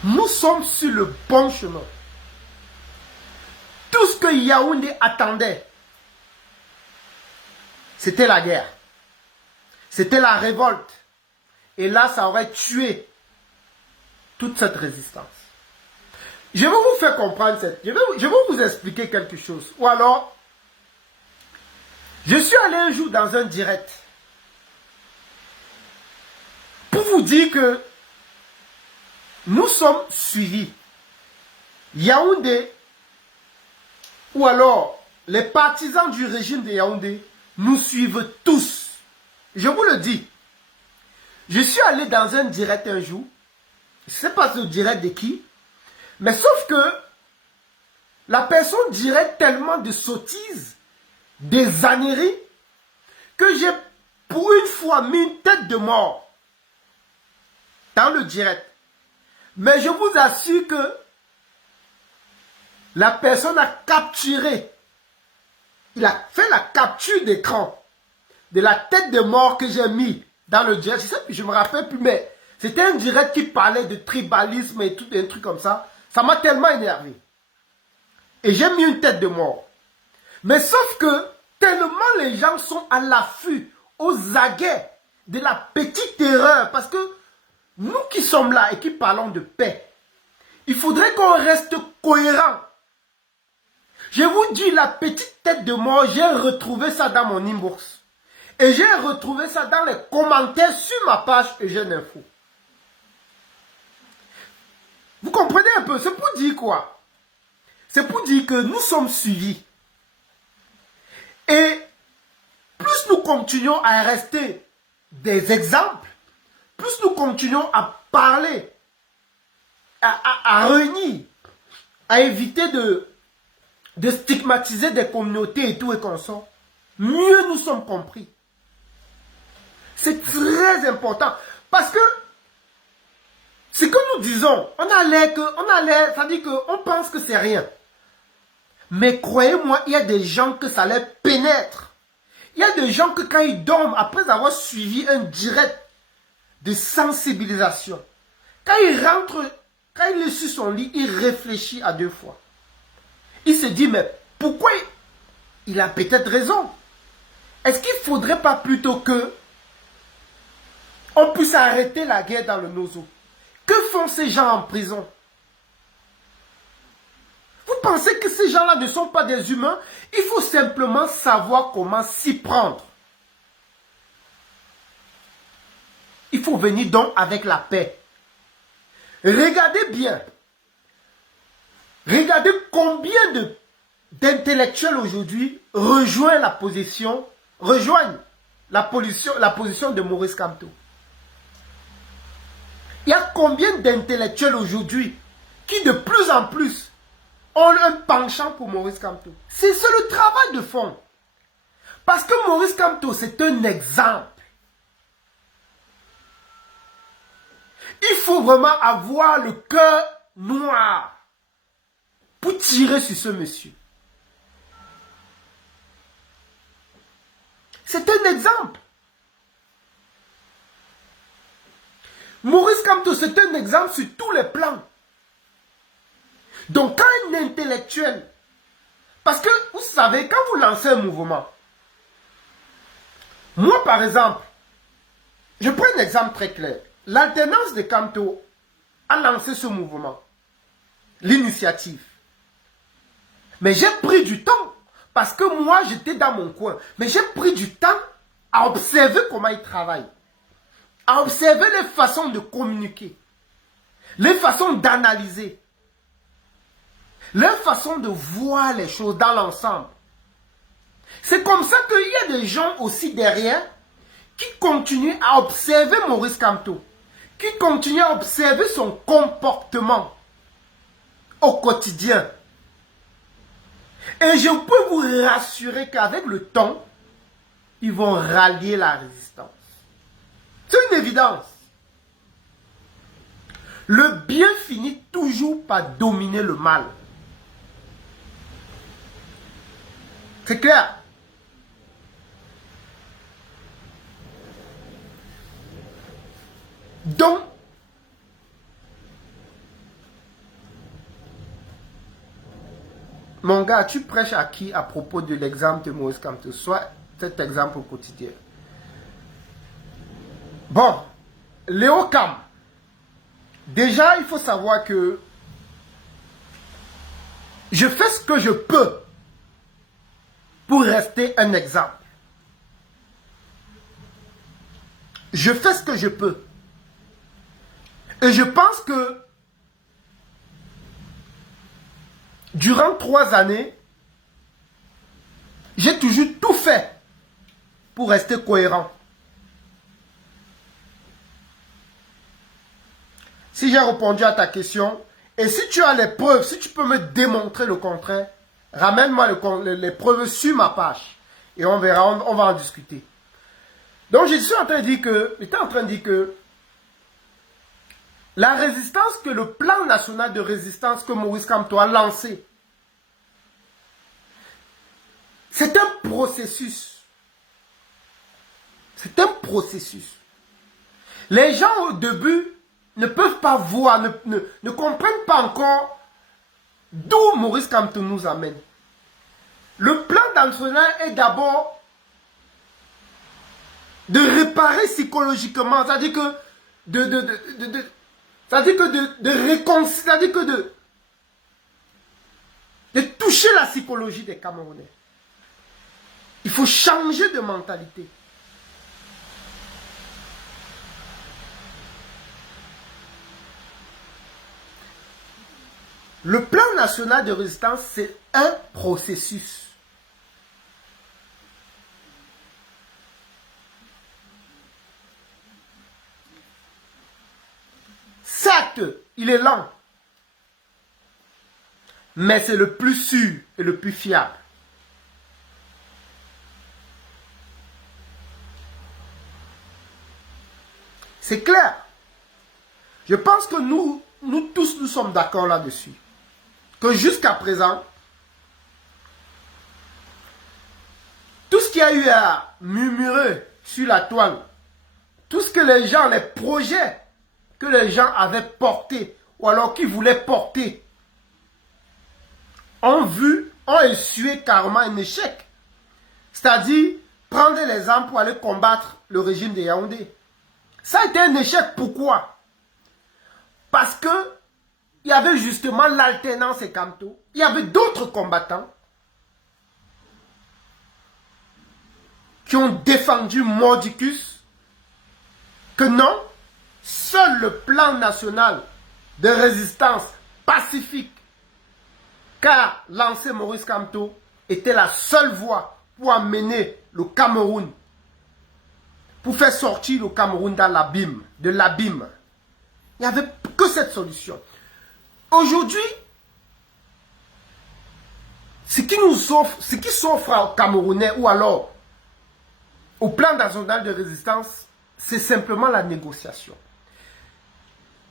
Nous sommes sur le bon chemin. Tout ce que Yaoundé attendait, c'était la guerre. C'était la révolte. Et là, ça aurait tué toute cette résistance. Je vais vous faire comprendre je vais vous expliquer quelque chose. Ou alors, je suis allé un jour dans un direct pour vous dire que nous sommes suivis. Yaoundé, ou alors les partisans du régime de Yaoundé, nous suivent tous. Je vous le dis. Je suis allé dans un direct un jour. Je ne sais pas ce direct de qui. Mais sauf que la personne dirait tellement de sottises, des âneries, que j'ai pour une fois mis une tête de mort dans le direct. Mais je vous assure que la personne a capturé, il a fait la capture d'écran de la tête de mort que j'ai mis dans le direct. Je ne me rappelle plus, mais c'était un direct qui parlait de tribalisme et tout, un truc comme ça. Ça m'a tellement énervé. Et j'ai mis une tête de mort. Mais sauf que tellement les gens sont à l'affût, aux aguets de la petite erreur. Parce que nous qui sommes là et qui parlons de paix, il faudrait qu'on reste cohérent. Je vous dis, la petite tête de mort, j'ai retrouvé ça dans mon inbox. Et j'ai retrouvé ça dans les commentaires sur ma page Eugène Info. Vous comprenez un peu? C'est pour dire quoi? C'est pour dire que nous sommes suivis. Et plus nous continuons à rester des exemples, plus nous continuons à parler, à réunir, à éviter de stigmatiser des communautés et tout et qu'on sort, mieux nous sommes compris. C'est très important. Parce que ce que nous disons, ça dit qu'on pense que c'est rien. Mais croyez-moi, il y a des gens que ça les pénètre. Il y a des gens que quand ils dorment, après avoir suivi un direct de sensibilisation, quand il rentre, quand il est sur son lit, il réfléchit à deux fois. Il se dit, mais pourquoi il a peut-être raison? Est-ce qu'il ne faudrait pas plutôt que on puisse arrêter la guerre dans le Nozo? Que font ces gens en prison? Vous pensez que ces gens-là ne sont pas des humains? Il faut simplement savoir comment s'y prendre. Il faut venir donc avec la paix. Regardez bien. Regardez combien d'intellectuels aujourd'hui rejoignent la position de Maurice Kamto. Il y a combien d'intellectuels aujourd'hui qui de plus en plus ont un penchant pour Maurice Kamto. C'est le travail de fond. Parce que Maurice Kamto, c'est un exemple. Il faut vraiment avoir le cœur noir pour tirer sur ce monsieur. C'est un exemple. Maurice Kamto, c'est un exemple sur tous les plans. Donc, quand un intellectuel, parce que vous savez, quand vous lancez un mouvement, moi par exemple, je prends un exemple très clair. L'alternance de Kamto a lancé ce mouvement, l'initiative. Mais j'ai pris du temps, parce que moi j'étais dans mon coin, mais j'ai pris du temps à observer comment il travaille, à observer les façons de communiquer, les façons d'analyser, leur façon de voir les choses dans l'ensemble. C'est comme ça qu'il y a des gens aussi derrière qui continuent à observer Maurice Kamto, qui continuent à observer son comportement au quotidien. Et je peux vous rassurer qu'avec le temps, ils vont rallier la résistance. C'est une évidence. Le bien finit toujours par dominer le mal. C'est clair. Donc, mon gars, tu prêches à qui à propos de l'exemple de Maurice Kamto? Soit cet exemple au quotidien. Bon, Léo Kam. Déjà, il faut savoir que je fais ce que je peux pour rester un exemple. Je fais ce que je peux. Et je pense que durant 3 années, j'ai toujours tout fait pour rester cohérent. Si j'ai répondu à ta question, et si tu as les preuves, si tu peux me démontrer le contraire, ramène-moi les preuves sur ma page. Et on verra, on va en discuter. Donc je suis en train de dire que, la résistance que le plan national de résistance que Maurice Kamto a lancé, c'est un processus. C'est un processus. Les gens au début ne peuvent pas voir, ne comprennent pas encore d'où Maurice Kamto nous amène. Le plan national est d'abord de réparer psychologiquement, c'est-à-dire que de toucher la psychologie des Camerounais. Il faut changer de mentalité. Le plan national de résistance, c'est un processus. Certes, il est lent, mais c'est le plus sûr et le plus fiable. C'est clair. Je pense que nous tous, nous sommes d'accord là-dessus. Que jusqu'à présent, tout ce qu'il y a eu à murmurer sur la toile, tout ce que les gens, les projets que les gens avaient portés, ou alors qu'ils voulaient porter, ont essuyé carrément un échec. C'est-à-dire, prendre les armes pour aller combattre le régime de Yaoundé. Ça a été un échec. Pourquoi? Parce que il y avait justement l'alternance et Kamto. Il y avait d'autres combattants qui ont défendu Mordicus, que non, seul le plan national de résistance pacifique qu'a lancé Maurice Kamto était la seule voie pour amener le Cameroun, pour faire sortir le Cameroun de l'abîme. Il n'y avait que cette solution. Aujourd'hui, ce qui s'offre aux Camerounais ou alors au plan national de résistance, c'est simplement la négociation.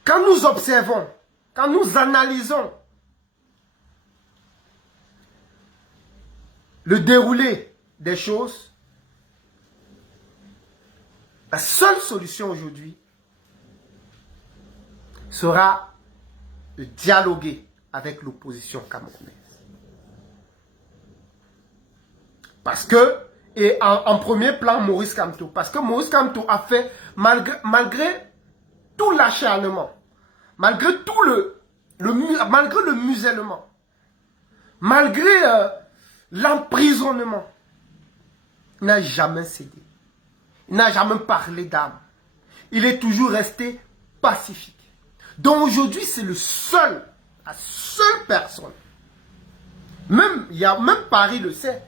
Quand nous observons, quand nous analysons le déroulé des choses, la seule solution aujourd'hui sera de dialoguer avec l'opposition camerounaise. Parce que, et en premier plan, Maurice Kamto, parce que Maurice Kamto a fait, malgré tout l'acharnement, malgré le musellement, malgré l'emprisonnement, il n'a jamais cédé. Il n'a jamais parlé d'âme. Il est toujours resté pacifique. Donc aujourd'hui, c'est la seule personne. Même Paris le sait.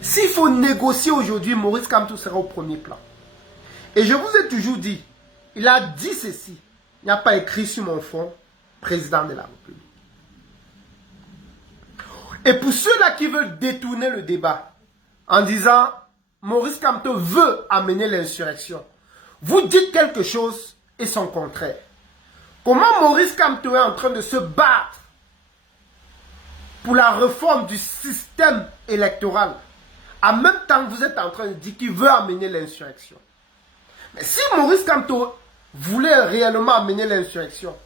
S'il faut négocier aujourd'hui, Maurice Kamto sera au premier plan. Et je vous ai toujours dit, il a dit ceci. Il n'y a pas écrit sur mon front, président de la République. Et pour ceux-là qui veulent détourner le débat, en disant, Maurice Kamto veut amener l'insurrection, vous dites quelque chose et son contraire. Comment Maurice Kamto est en train de se battre pour la réforme du système électoral, en même temps que vous êtes en train de dire qu'il veut amener l'insurrection? Mais si Maurice Kamto voulait réellement amener l'insurrection,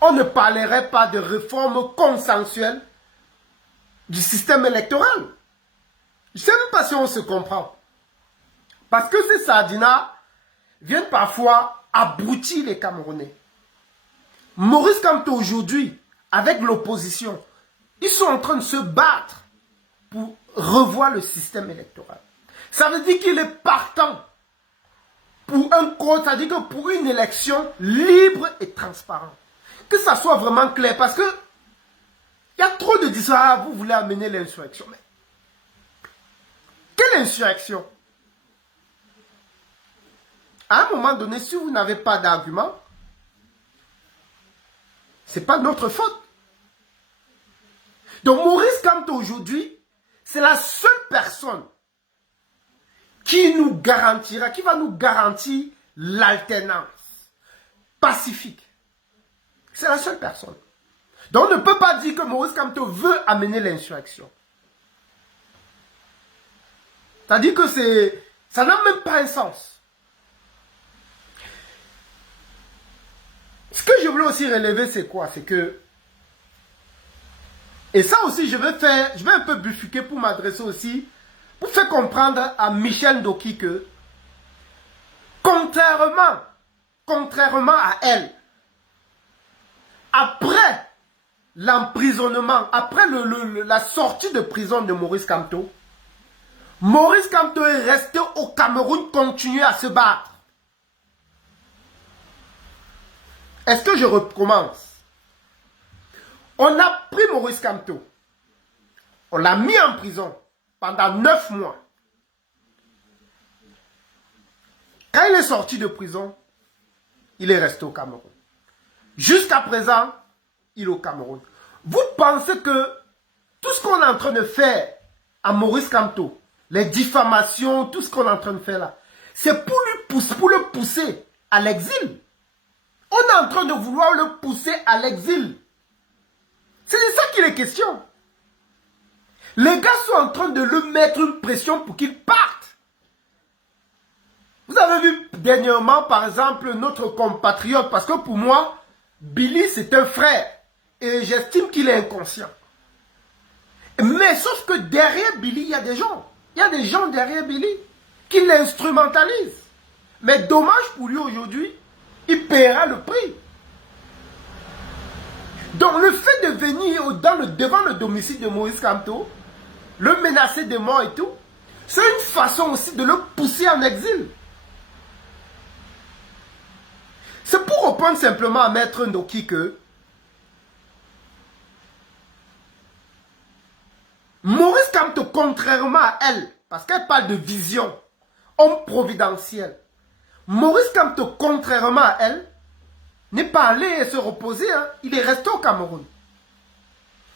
on ne parlerait pas de réforme consensuelle du système électoral. Je ne sais même pas si on se comprend. Parce que ces sardinats viennent parfois abrutir les Camerounais. Maurice Kamto aujourd'hui, avec l'opposition, ils sont en train de se battre pour revoir le système électoral. Ça veut dire qu'il est partant pour un code, ça veut dire que pour une élection libre et transparente. Que ça soit vraiment clair, parce que il y a trop de discours, vous voulez amener l'insurrection. Mais quelle insurrection? À un moment donné, si vous n'avez pas d'argument, ce n'est pas notre faute. Donc Maurice Kamto aujourd'hui, c'est la seule personne qui nous garantira, qui va nous garantir l'alternance pacifique. C'est la seule personne. Donc on ne peut pas dire que Maurice Kamto veut amener l'insurrection. C'est-à-dire que ça n'a même pas un sens. Ce que je voulais aussi relever, c'est quoi? C'est que, et ça aussi, je vais un peu bifurquer pour m'adresser aussi, pour faire comprendre à Michel Ndoki que, contrairement à elle, après l'emprisonnement, après la sortie de prison de Maurice Kamto est resté au Cameroun, continuer à se battre. Est-ce que je recommence? On a pris Maurice Kamto, on l'a mis en prison pendant 9 mois. Quand il est sorti de prison, il est resté au Cameroun. Jusqu'à présent, il est au Cameroun. Vous pensez que tout ce qu'on est en train de faire à Maurice Kamto, les diffamations, tout ce qu'on est en train de faire là, c'est pour le pousser à l'exil? On est en train de vouloir le pousser à l'exil. C'est de ça qu'il est question. Les gars sont en train de le mettre une pression pour qu'il parte. Vous avez vu dernièrement, par exemple, notre compatriote, parce que pour moi, Billy, c'est un frère. Et j'estime qu'il est inconscient. Mais sauf que derrière Billy, il y a des gens. Il y a des gens derrière Billy qui l'instrumentalisent. Mais dommage pour lui aujourd'hui, il paiera le prix. Donc le fait de venir devant le domicile de Maurice Kamto, le menacer de mort et tout, c'est une façon aussi de le pousser en exil. répondre simplement à Maître Ndoki que Maurice Kamto, contrairement à elle, parce qu'elle parle de vision, homme providentiel, Maurice Kamto, contrairement à elle, n'est pas allé se reposer, hein. Il est resté au Cameroun.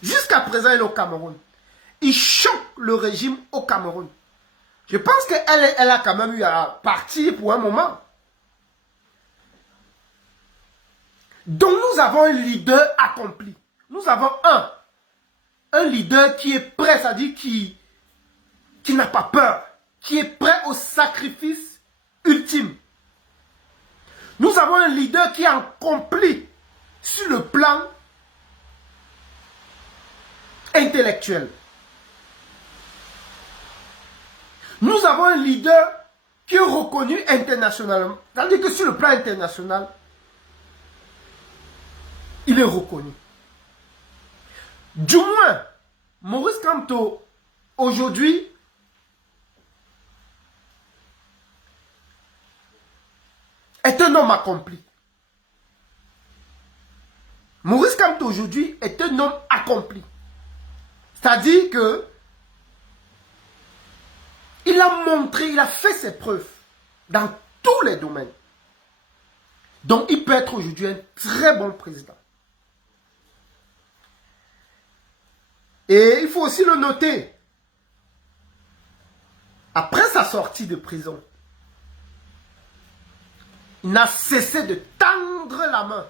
Jusqu'à présent, il est au Cameroun. Il choque le régime au Cameroun. Je pense qu'elle a quand même eu à partir pour un moment. Donc nous avons un leader accompli. Nous avons un leader qui est prêt, c'est-à-dire qui n'a pas peur, qui est prêt au sacrifice ultime. Nous avons un leader qui est accompli sur le plan intellectuel. Nous avons un leader qui est reconnu internationalement. C'est-à-dire que sur le plan international, il est reconnu. Du moins, Maurice Kamto, aujourd'hui, est un homme accompli. Maurice Kamto, aujourd'hui, est un homme accompli. C'est-à-dire que il a montré, il a fait ses preuves dans tous les domaines. Donc, il peut être aujourd'hui un très bon président. Et il faut aussi le noter. Après sa sortie de prison, il n'a cessé de tendre la main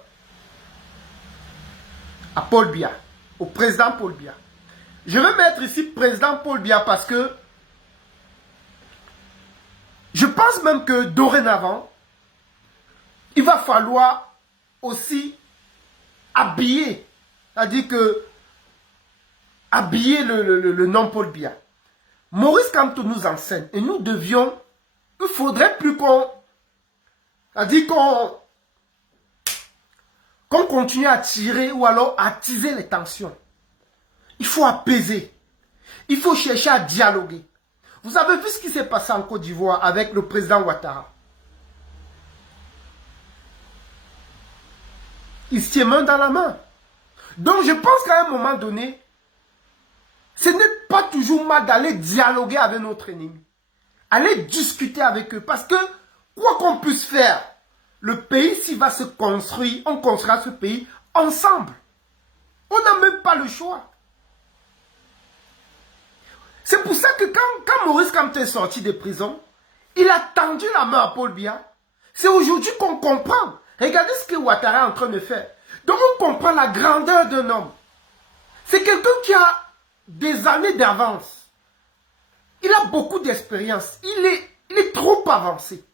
à Paul Biya, au président Paul Biya. Je vais mettre ici président Paul Biya parce que je pense même que dorénavant, il va falloir aussi habiller, c'est-à-dire que habiller le nom Paul Biya. Maurice Kamto nous enseigne et nous devions, il faudrait plus qu'on, c'est-à-dire qu'on continue à tirer ou alors à attiser les tensions. Il faut apaiser, il faut chercher à dialoguer. Vous avez vu ce qui s'est passé en Côte d'Ivoire avec le président Ouattara. Il se tient main dans la main. Donc je pense qu'à un moment donné, ce n'est pas toujours mal d'aller dialoguer avec notre ennemi. Aller discuter avec eux. Parce que, quoi qu'on puisse faire, le pays, s'il va se construire, on construira ce pays ensemble. On n'a même pas le choix. C'est pour ça que quand Maurice Kamto est sorti de prison, il a tendu la main à Paul Biya. C'est aujourd'hui qu'on comprend. Regardez ce que Ouattara est en train de faire. Donc on comprend la grandeur d'un homme. C'est quelqu'un qui a des années d'avance. Il a beaucoup d'expérience. Il est trop avancé.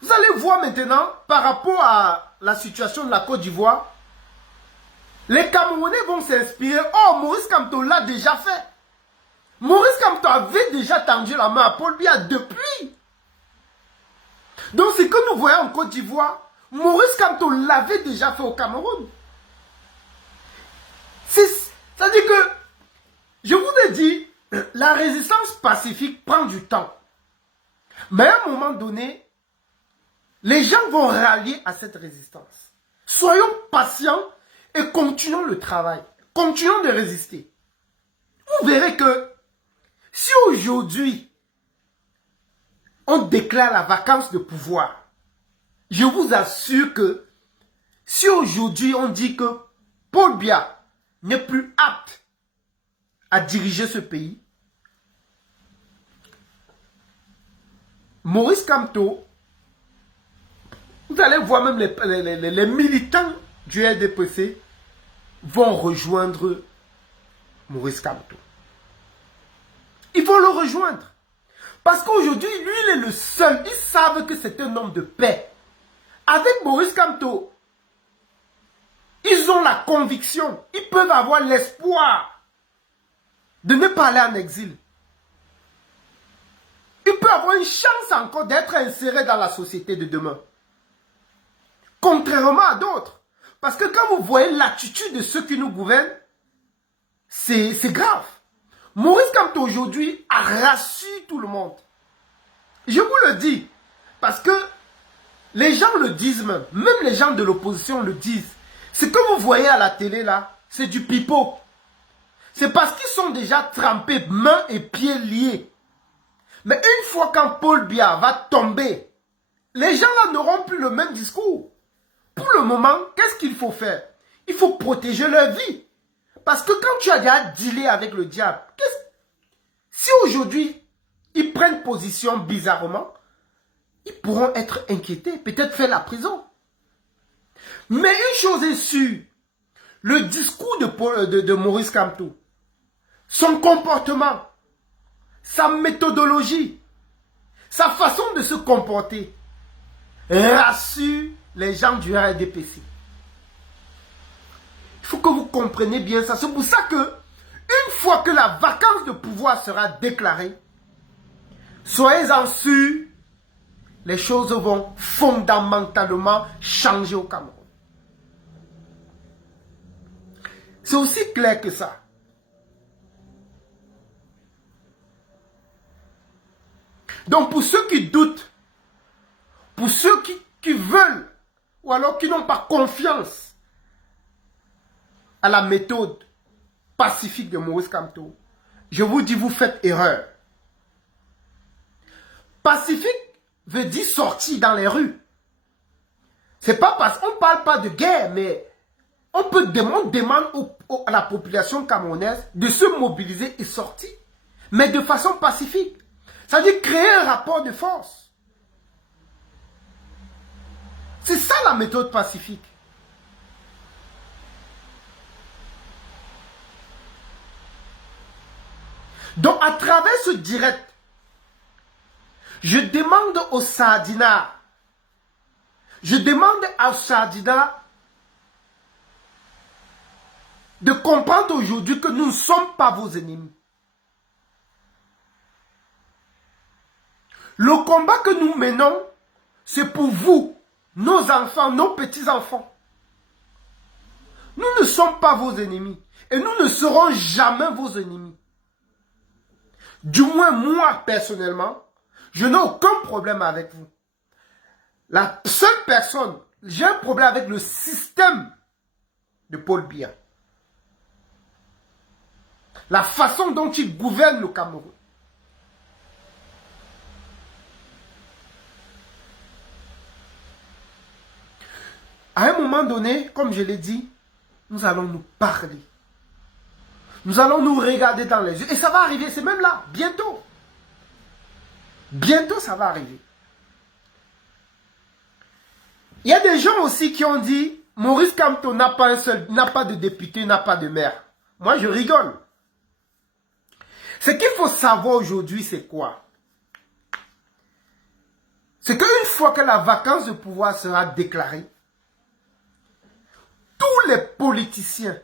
Vous allez voir maintenant, par rapport à la situation de la Côte d'Ivoire, les Camerounais vont s'inspirer. Oh, Maurice Kamto l'a déjà fait. Maurice Kamto avait déjà tendu la main à Paul Biya depuis. Donc ce que nous voyons en Côte d'Ivoire, Maurice Kamto l'avait déjà fait au Cameroun. C'est-à-dire que, je vous ai dit, la résistance pacifique prend du temps. Mais à un moment donné, les gens vont rallier à cette résistance. Soyons patients et continuons le travail. Continuons de résister. Vous verrez que si aujourd'hui, on déclare la vacance de pouvoir, je vous assure que si aujourd'hui on dit que Paul Biya n'est plus apte à diriger ce pays, Maurice Kamto, vous allez voir même les militants du RDPC vont rejoindre Maurice Kamto. Ils vont le rejoindre. Parce qu'aujourd'hui, lui, il est le seul. Ils savent que c'est un homme de paix. Avec Maurice Kamto, ils ont la conviction, ils peuvent avoir l'espoir de ne pas aller en exil. Ils peuvent avoir une chance encore d'être insérés dans la société de demain. Contrairement à d'autres. Parce que quand vous voyez l'attitude de ceux qui nous gouvernent, c'est grave. Maurice Kamto aujourd'hui a rassuré tout le monde. Je vous le dis. Parce que Les gens le disent même les gens de l'opposition le disent. Ce que vous voyez à la télé là, c'est du pipeau. C'est parce qu'ils sont déjà trempés, mains et pieds liés. Mais une fois quand Paul Biya va tomber, les gens là n'auront plus le même discours. Pour le moment, qu'est-ce qu'il faut faire? Il faut protéger leur vie. Parce que quand tu as déjà dealé avec le diable, si aujourd'hui, ils prennent position bizarrement, ils pourront être inquiétés, peut-être faire la prison. Mais une chose est sûre, le discours de Maurice Kamto, son comportement, sa méthodologie, sa façon de se comporter, rassure les gens du RDPC. Il faut que vous compreniez bien ça. C'est pour ça que, une fois que la vacance de pouvoir sera déclarée, soyez-en sûrs, les choses vont fondamentalement changer au Cameroun. C'est aussi clair que ça. Donc pour ceux qui doutent, pour ceux qui veulent, ou alors qui n'ont pas confiance à la méthode pacifique de Maurice Kamto, je vous dis, vous faites erreur. Pacifique veut dire sortir dans les rues. C'est pas parce qu'on ne parle pas de guerre, mais on demande à la population camerounaise de se mobiliser et sortir, mais de façon pacifique. C'est-à-dire créer un rapport de force. C'est ça la méthode pacifique. Donc à travers ce direct, je demande aux Sardinats, de comprendre aujourd'hui que nous ne sommes pas vos ennemis. Le combat que nous menons, c'est pour vous, nos enfants, nos petits-enfants. Nous ne sommes pas vos ennemis. Et nous ne serons jamais vos ennemis. Du moins, moi, personnellement, je n'ai aucun problème avec vous. La seule personne, j'ai un problème avec le système de Paul Biya. La façon dont il gouverne le Cameroun. À un moment donné, comme je l'ai dit, nous allons nous parler. Nous allons nous regarder dans les yeux. Et ça va arriver, c'est même là, bientôt. Bientôt, ça va arriver. Il y a des gens aussi qui ont dit, Maurice Kamto n'a pas de député, n'a pas de maire. Moi, je rigole. Ce qu'il faut savoir aujourd'hui, c'est quoi? C'est qu'une fois que la vacance de pouvoir sera déclarée, tous les politiciens,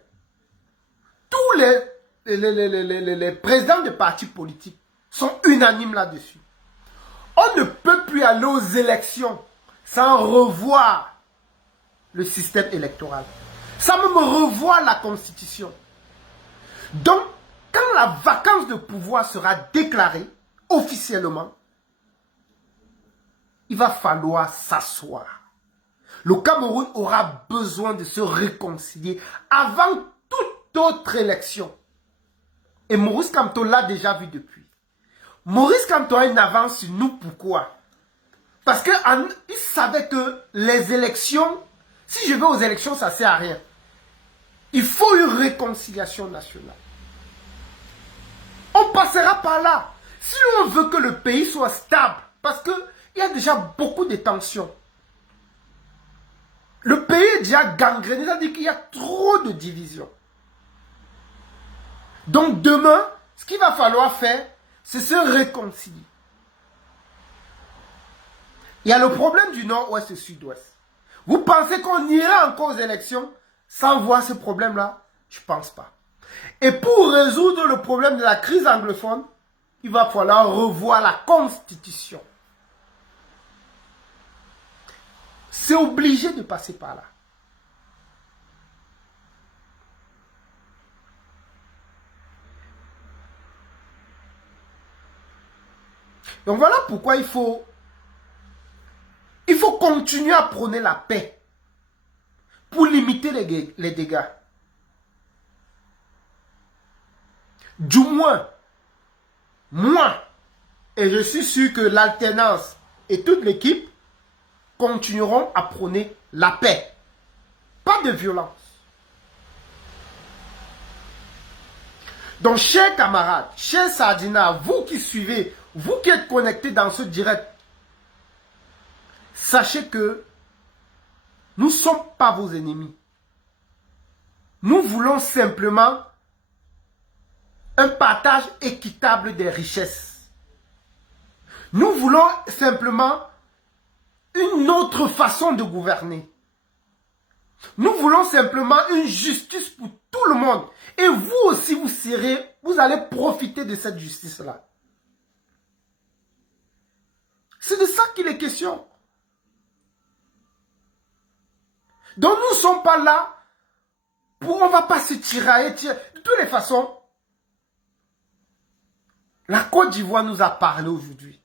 tous les présidents de partis politiques sont unanimes là-dessus. On ne peut plus aller aux élections sans revoir le système électoral, sans même revoir la constitution. Donc, quand la vacance de pouvoir sera déclarée officiellement, il va falloir s'asseoir. Le Cameroun aura besoin de se réconcilier avant toute autre élection. Et Maurice Kamto l'a déjà vu depuis. Maurice Kamto a une avance sur nous. Pourquoi? Parce qu'il savait que les élections, si je vais aux élections, ça ne sert à rien. Il faut une réconciliation nationale. On passera par là. Si on veut que le pays soit stable, parce qu'il y a déjà beaucoup de tensions. Le pays est déjà gangréné, c'est-à-dire qu'il y a trop de divisions. Donc demain, ce qu'il va falloir faire, c'est se réconcilier. Il y a le problème du nord-ouest et sud-ouest. Vous pensez qu'on ira encore aux élections sans voir ce problème-là? Je ne pense pas. Et pour résoudre le problème de la crise anglophone, il va falloir revoir la constitution. C'est obligé de passer par là. Donc voilà pourquoi il faut continuer à prôner la paix pour limiter les dégâts. Du moins, moi, et je suis sûr que l'alternance et toute l'équipe continueront à prôner la paix. Pas de violence. Donc, chers camarades, chers Sardina, vous qui suivez, vous qui êtes connectés dans ce direct, sachez que nous ne sommes pas vos ennemis. Nous voulons simplement un partage équitable des richesses. Nous voulons simplement une autre façon de gouverner. Nous voulons simplement une justice pour tout le monde. Et vous aussi, vous allez profiter de cette justice-là. C'est de ça qu'il est question. Donc nous ne sommes pas là pour, on ne va pas se tirailler. De toutes les façons, la Côte d'Ivoire nous a parlé aujourd'hui.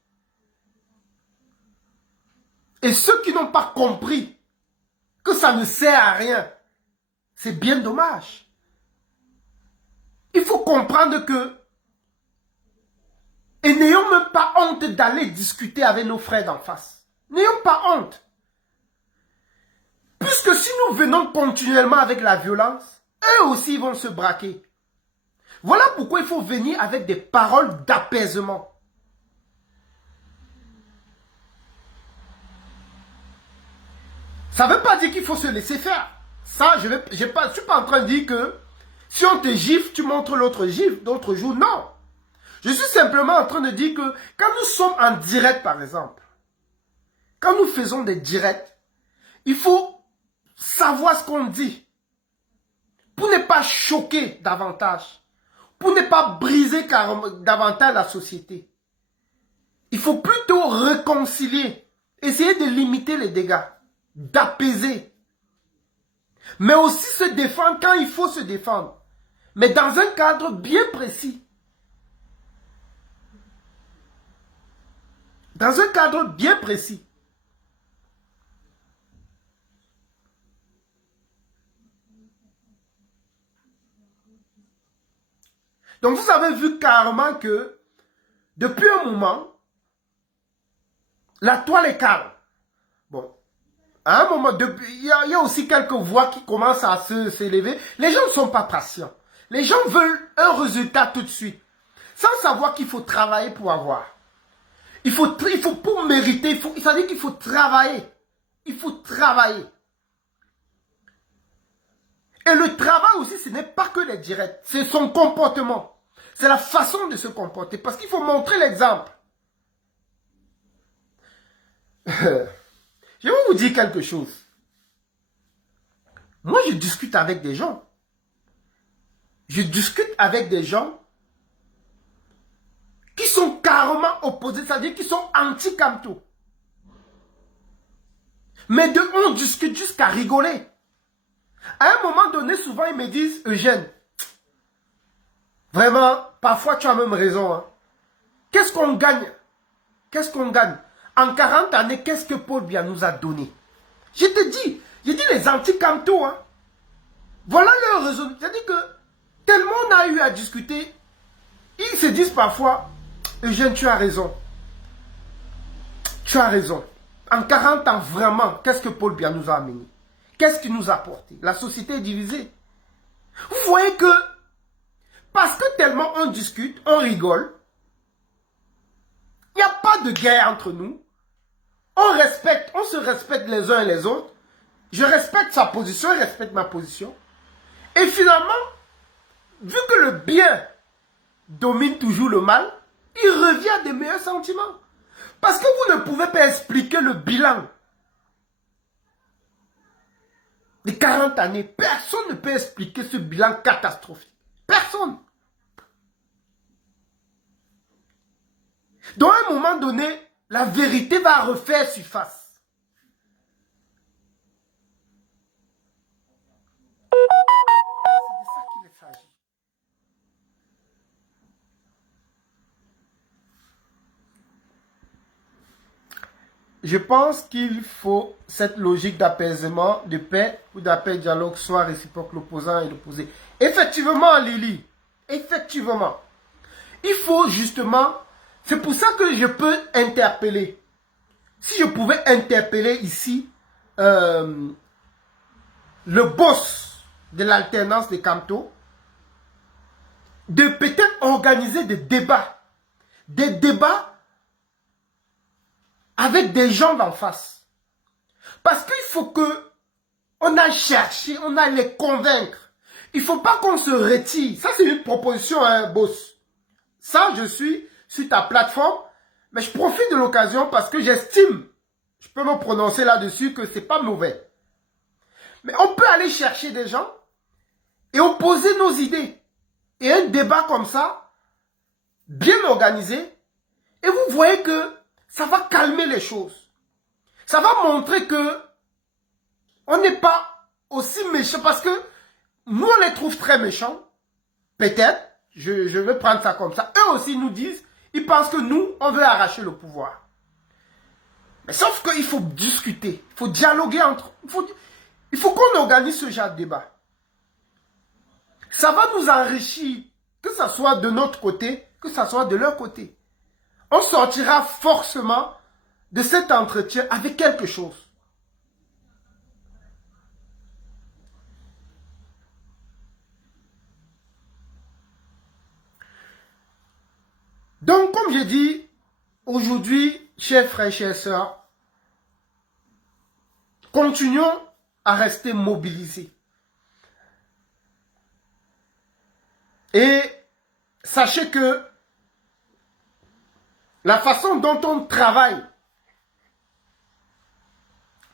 Et ceux qui n'ont pas compris que ça ne sert à rien, c'est bien dommage. Il faut comprendre que, et n'ayons même pas honte d'aller discuter avec nos frères d'en face. N'ayons pas honte. Puisque si nous venons continuellement avec la violence, eux aussi vont se braquer. Voilà pourquoi il faut venir avec des paroles d'apaisement. Ça ne veut pas dire qu'il faut se laisser faire. Ça, je ne suis pas en train de dire que si on te gifle, tu montres l'autre gifle, d'autres jours. Non. Je suis simplement en train de dire que quand nous sommes en direct, par exemple, quand nous faisons des directs, il faut savoir ce qu'on dit pour ne pas choquer davantage, pour ne pas briser davantage la société. Il faut plutôt réconcilier, essayer de limiter les dégâts, d'apaiser, mais aussi se défendre quand il faut se défendre, mais dans un cadre bien précis. Dans un cadre bien précis. Donc vous avez vu carrément que depuis un moment, la toile est calme. Bon, à un moment, il y a aussi quelques voix qui commencent à s'élever. Les gens ne sont pas patients. Les gens veulent un résultat tout de suite, sans savoir qu'il faut travailler pour avoir. Il faut pour mériter, ça veut dire qu'il faut travailler. Il faut travailler. Et le travail aussi, ce n'est pas que les directs, c'est son comportement. C'est la façon de se comporter, parce qu'il faut montrer l'exemple. Je vais vous dire quelque chose. Moi, je discute avec des gens. Je discute avec des gens qui sont carrément opposés, c'est-à-dire qui sont anti-Kamto. Mais on discute jusqu'à rigoler. À un moment donné, souvent, ils me disent, Eugène, vraiment, parfois, tu as même raison. Hein. Qu'est-ce qu'on gagne? Qu'est-ce qu'on gagne? En 40 années, qu'est-ce que Paul Biya nous a donné? Je te dis, j'ai dit les anti-Kamto. Hein. Voilà leur raison. C'est-à-dire que tellement on a eu à discuter, ils se disent parfois, Eugène, tu as raison. Tu as raison. En 40 ans, vraiment, qu'est-ce que Paul Biya nous a amené? Qu'est-ce qu'il nous a apporté? La société est divisée. Vous voyez que, parce que tellement on discute, on rigole, il n'y a pas de guerre entre nous. On se respecte les uns et les autres. Je respecte sa position, il respecte ma position. Et finalement, vu que le bien domine toujours le mal, il revient à des meilleurs sentiments. Parce que vous ne pouvez pas expliquer le bilan de 40 années. Personne ne peut expliquer ce bilan catastrophique. Personne. Donc à un moment donné, la vérité va refaire surface. C'est de ça qu'il s'agit. je pense qu'il faut cette logique d'apaisement, de paix ou d'appel dialogue soit réciproque, l'opposant et l'opposé. Effectivement, Lily, effectivement, il faut justement, c'est pour ça que je peux interpeller. Si je pouvais interpeller ici le boss de l'alternance de Camto, de peut-être organiser des débats avec des gens d'en face. Parce qu'il faut que on a cherché, on a les convaincre. Il ne faut pas qu'on se retire. Ça, c'est une proposition, hein, boss. Ça, je suis sur ta plateforme, mais je profite de l'occasion parce que j'estime, je peux me prononcer là-dessus, que c'est pas mauvais. Mais on peut aller chercher des gens et opposer nos idées. Et un débat comme ça, bien organisé, et vous voyez que ça va calmer les choses. Ça va montrer que on n'est pas aussi méchant, parce que nous, on les trouve très méchants. Peut-être, je vais prendre ça comme ça. Eux aussi nous disent, ils pensent que nous, on veut arracher le pouvoir. Mais sauf qu'il faut discuter, il faut dialoguer entre... Il faut qu'on organise ce genre de débat. Ça va nous enrichir, que ce soit de notre côté, que ce soit de leur côté. On sortira forcément de cet entretien avec quelque chose. Donc, comme j'ai dit, aujourd'hui, chers frères, chères sœurs, continuons à rester mobilisés. Et sachez que la façon dont on travaille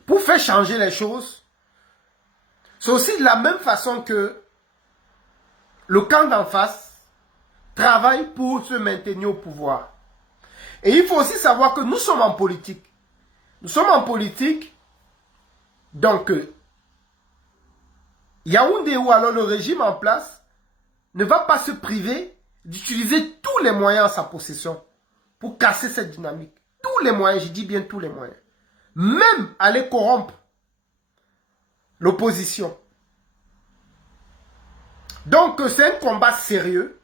pour faire changer les choses, c'est aussi de la même façon que le camp d'en face travaille pour se maintenir au pouvoir. Et il faut aussi savoir que nous sommes en politique. Nous sommes en politique, donc Yaoundé ou alors le régime en place ne va pas se priver d'utiliser tous les moyens à sa possession pour casser cette dynamique. Tous les moyens, je dis bien tous les moyens. Même aller corrompre l'opposition. Donc c'est un combat sérieux.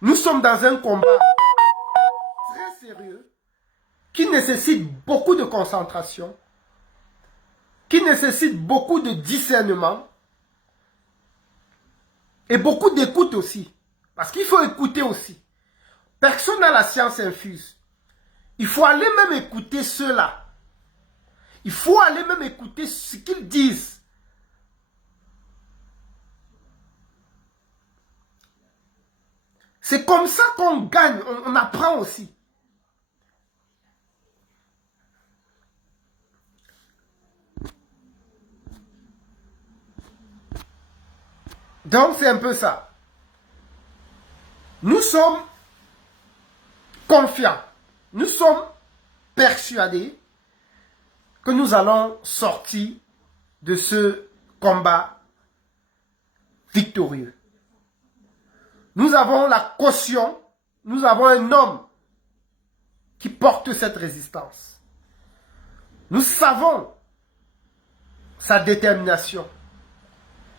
Nous sommes dans un combat très sérieux qui nécessite beaucoup de concentration, qui nécessite beaucoup de discernement et beaucoup d'écoute aussi. Parce qu'il faut écouter aussi. Personne n'a la science infuse. Il faut aller même écouter ceux-là. Il faut aller même écouter ce qu'ils disent. C'est comme ça qu'on gagne, on apprend aussi. Donc c'est un peu ça. Nous sommes confiants, nous sommes persuadés que nous allons sortir de ce combat victorieux. Nous avons la caution, nous avons un homme qui porte cette résistance. Nous savons sa détermination.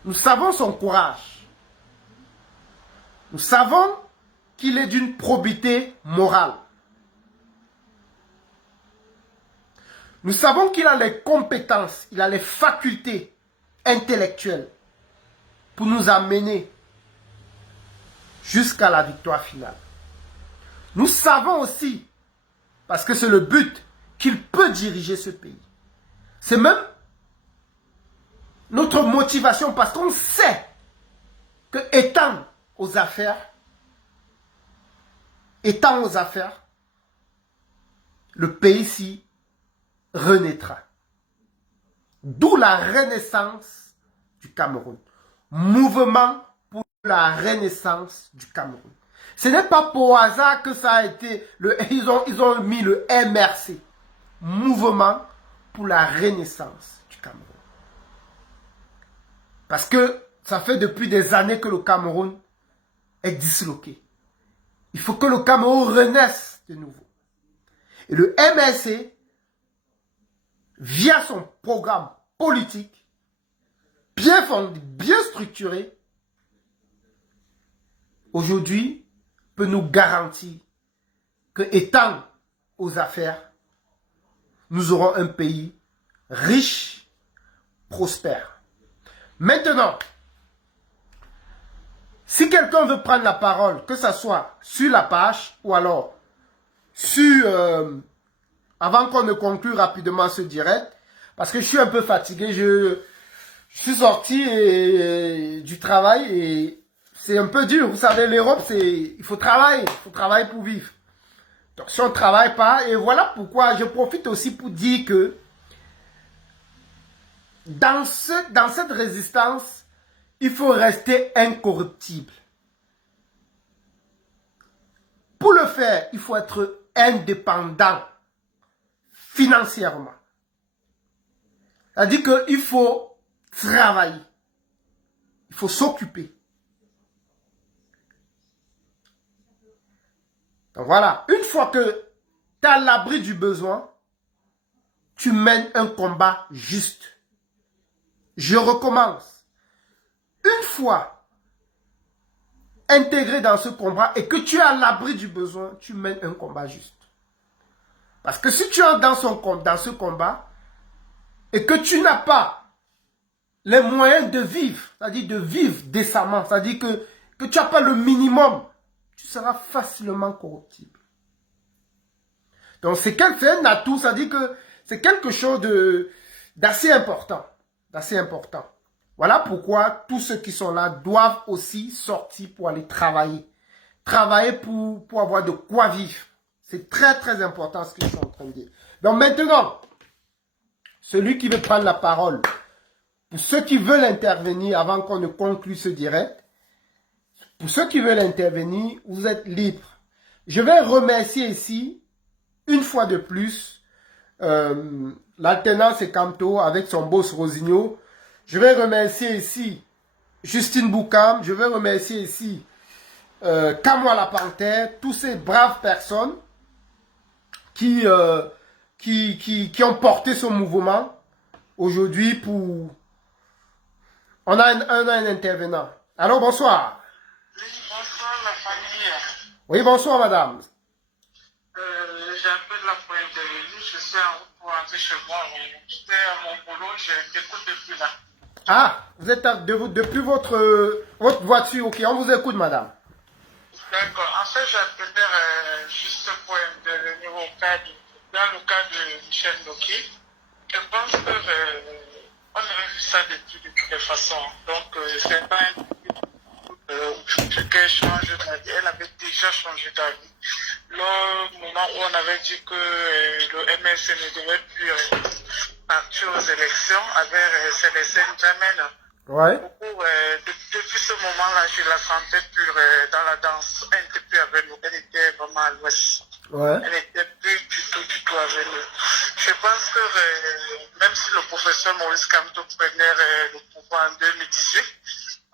Nous savons son courage. Nous savons qu'il est d'une probité morale. Nous savons qu'il a les compétences, il a les facultés intellectuelles pour nous amener jusqu'à la victoire finale. Nous savons aussi, parce que c'est le but, qu'il peut diriger ce pays. C'est même notre motivation, parce qu'on sait que étant aux affaires, le pays-ci renaîtra. D'où la renaissance du Cameroun. Mouvement pour la renaissance du Cameroun. Ce n'est pas pour hasard que ça a été, ils ont mis le MRC. Mouvement pour la renaissance du Cameroun. Parce que ça fait depuis des années que le Cameroun est disloqué. Il faut que le Cameroun renaisse de nouveau. Et le MRC via son programme politique, bien fondé, bien structuré, aujourd'hui, peut nous garantir que, étant aux affaires, nous aurons un pays riche, prospère. Maintenant, si quelqu'un veut prendre la parole, que ce soit sur la page ou alors sur, avant qu'on ne conclue rapidement ce direct, parce que je suis un peu fatigué, je suis sorti du travail et c'est un peu dur. Vous savez, l'Europe, il faut travailler pour vivre. Donc si on ne travaille pas, et voilà pourquoi je profite aussi pour dire que dans cette résistance, il faut rester incorruptible. Pour le faire, il faut être indépendant financièrement. C'est-à-dire qu'il faut travailler. Il faut s'occuper. Donc voilà, une fois que tu es à l'abri du besoin, tu mènes un combat juste. Je recommence. Une fois intégré dans ce combat et que tu es à l'abri du besoin, tu mènes un combat juste. Parce que si tu es dans ce combat et que tu n'as pas les moyens de vivre, c'est-à-dire de vivre décemment, c'est-à-dire que tu n'as pas le minimum, tu seras facilement corruptible. Donc c'est un atout, c'est-à-dire que c'est quelque chose d'assez important. Voilà pourquoi tous ceux qui sont là doivent aussi sortir pour aller travailler. Travailler pour avoir de quoi vivre. C'est très très important ce que je suis en train de dire. Donc maintenant, celui qui veut prendre la parole, pour ceux qui veulent intervenir avant qu'on ne conclue ce direct, pour ceux qui veulent intervenir, vous êtes libres. Je vais remercier ici, une fois de plus, l'alternance et Camto avec son boss Rosigno. Je vais remercier ici Justine Boukam. Je vais remercier ici Kamoa la Panthère. Tous ces braves personnes qui ont porté ce mouvement aujourd'hui pour... On a un intervenant. Alors, bonsoir. Oui, bonsoir la famille. Oui, bonsoir madame. J'appelle la pointe de l'île, je suis en route pour rentrer chez moi. J'étais à mon boulot, je t'écoute depuis là. Ah, vous êtes depuis votre voiture. Ok, on vous écoute madame. D'accord. En fait, j'appelais juste pour intervenir dans le cas de Michel Noki. Je pense que on avait vu ça depuis de toutes les façons. Donc, c'est pas un qu'elle change d'avis. Elle avait déjà changé d'avis. Le moment où on avait dit que le MSC ne devait plus partir aux élections avec Célestine Jamel. Ouais. Depuis ce moment-là, je la sentais plus dans la danse. Elle n'était plus avec nous. Elle était vraiment à l'ouest. Ouais. Elle n'était plus du tout avec nous. Je pense que même si le professeur Maurice Kamto prenait le pouvoir en 2018,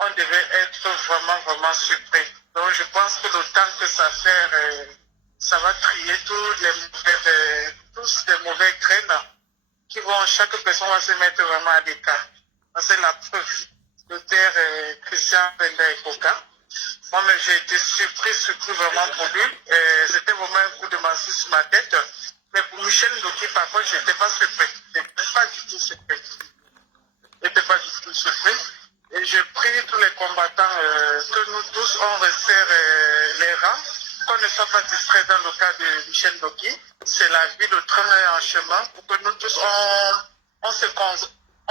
on devait être vraiment surpris. Donc je pense que le temps que ça fait, ça va trier tous les mauvais graines qui vont, chaque personne va se mettre vraiment à l'écart. C'est la preuve. Le père Christian Penda et Coca. Moi-même, j'ai été surpris vraiment pour lui. C'était vraiment un coup de massue sur ma tête. Mais pour Michel Ndoki, par contre, je n'étais pas surpris. Je n'étais pas du tout surpris. Et je prie tous les combattants que nous tous, on resserre les rangs, qu'on ne soit pas distrait dans le cas de Michel Ndoki. C'est la vie, le train est en chemin, pour que nous tous,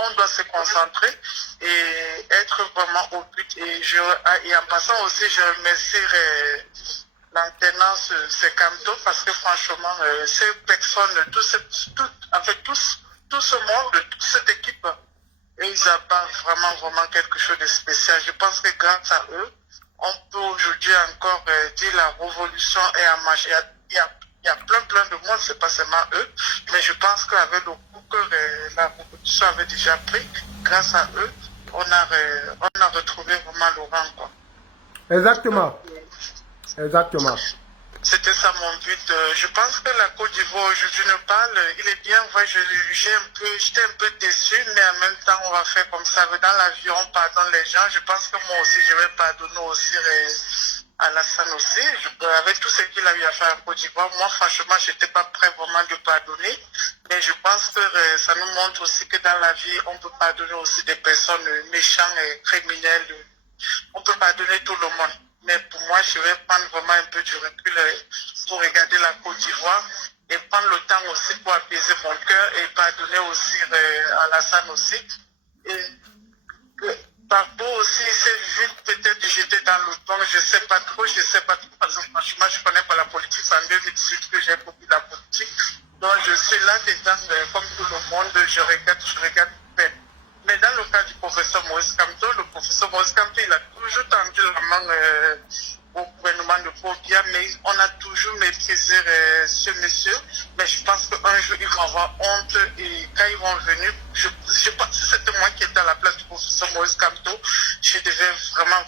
on doit se concentrer et être vraiment au but. Et en passant aussi, je remercie l'alternance Secamto parce que franchement, ces personnes, tout ce monde, toute cette équipe, ils apportent vraiment quelque chose de spécial. Je pense que grâce à eux, on peut aujourd'hui encore dire la révolution est en marche. Il y a plein de monde, c'est pas seulement eux, mais je pense qu'avec le coup que la révolution avait déjà pris, grâce à eux, on a retrouvé vraiment le rang, quoi. Exactement. Exactement. C'était ça mon but. Je pense que la Côte d'Ivoire aujourd'hui ne parle. Il est bien vrai, j'étais un peu déçu, mais en même temps, on va faire comme ça. Dans la vie, on pardonne les gens. Je pense que moi aussi, je vais pardonner aussi Alassane aussi. Avec tout ce qu'il a eu à faire en Côte d'Ivoire, moi, franchement, je n'étais pas prêt vraiment de pardonner. Mais je pense que ça nous montre aussi que dans la vie, on peut pardonner aussi des personnes méchantes et criminelles. On peut pardonner tout le monde. Mais pour moi, je vais prendre vraiment un peu du recul pour regarder la Côte d'Ivoire et prendre le temps aussi pour apaiser mon cœur et pardonner aussi Alassane aussi. Et par rapport aussi, c'est vite peut-être jeté dans le temps, je sais pas trop, parce que franchement, je connais pas la politique, c'est en 2018 que j'ai compris la politique. Donc je suis là dedans, comme tout le monde, je regarde. Mais dans le cas du professeur Maurice Kamto, le professeur Maurice Kamto, il a toujours tendu la main au gouvernement de Paul Biya, mais on a toujours méprisé ce monsieur. Mais je pense qu'un jour, ils vont avoir honte et quand ils vont venir, je pense que c'était moi qui étais à la place du professeur Maurice Kamto, je devais vraiment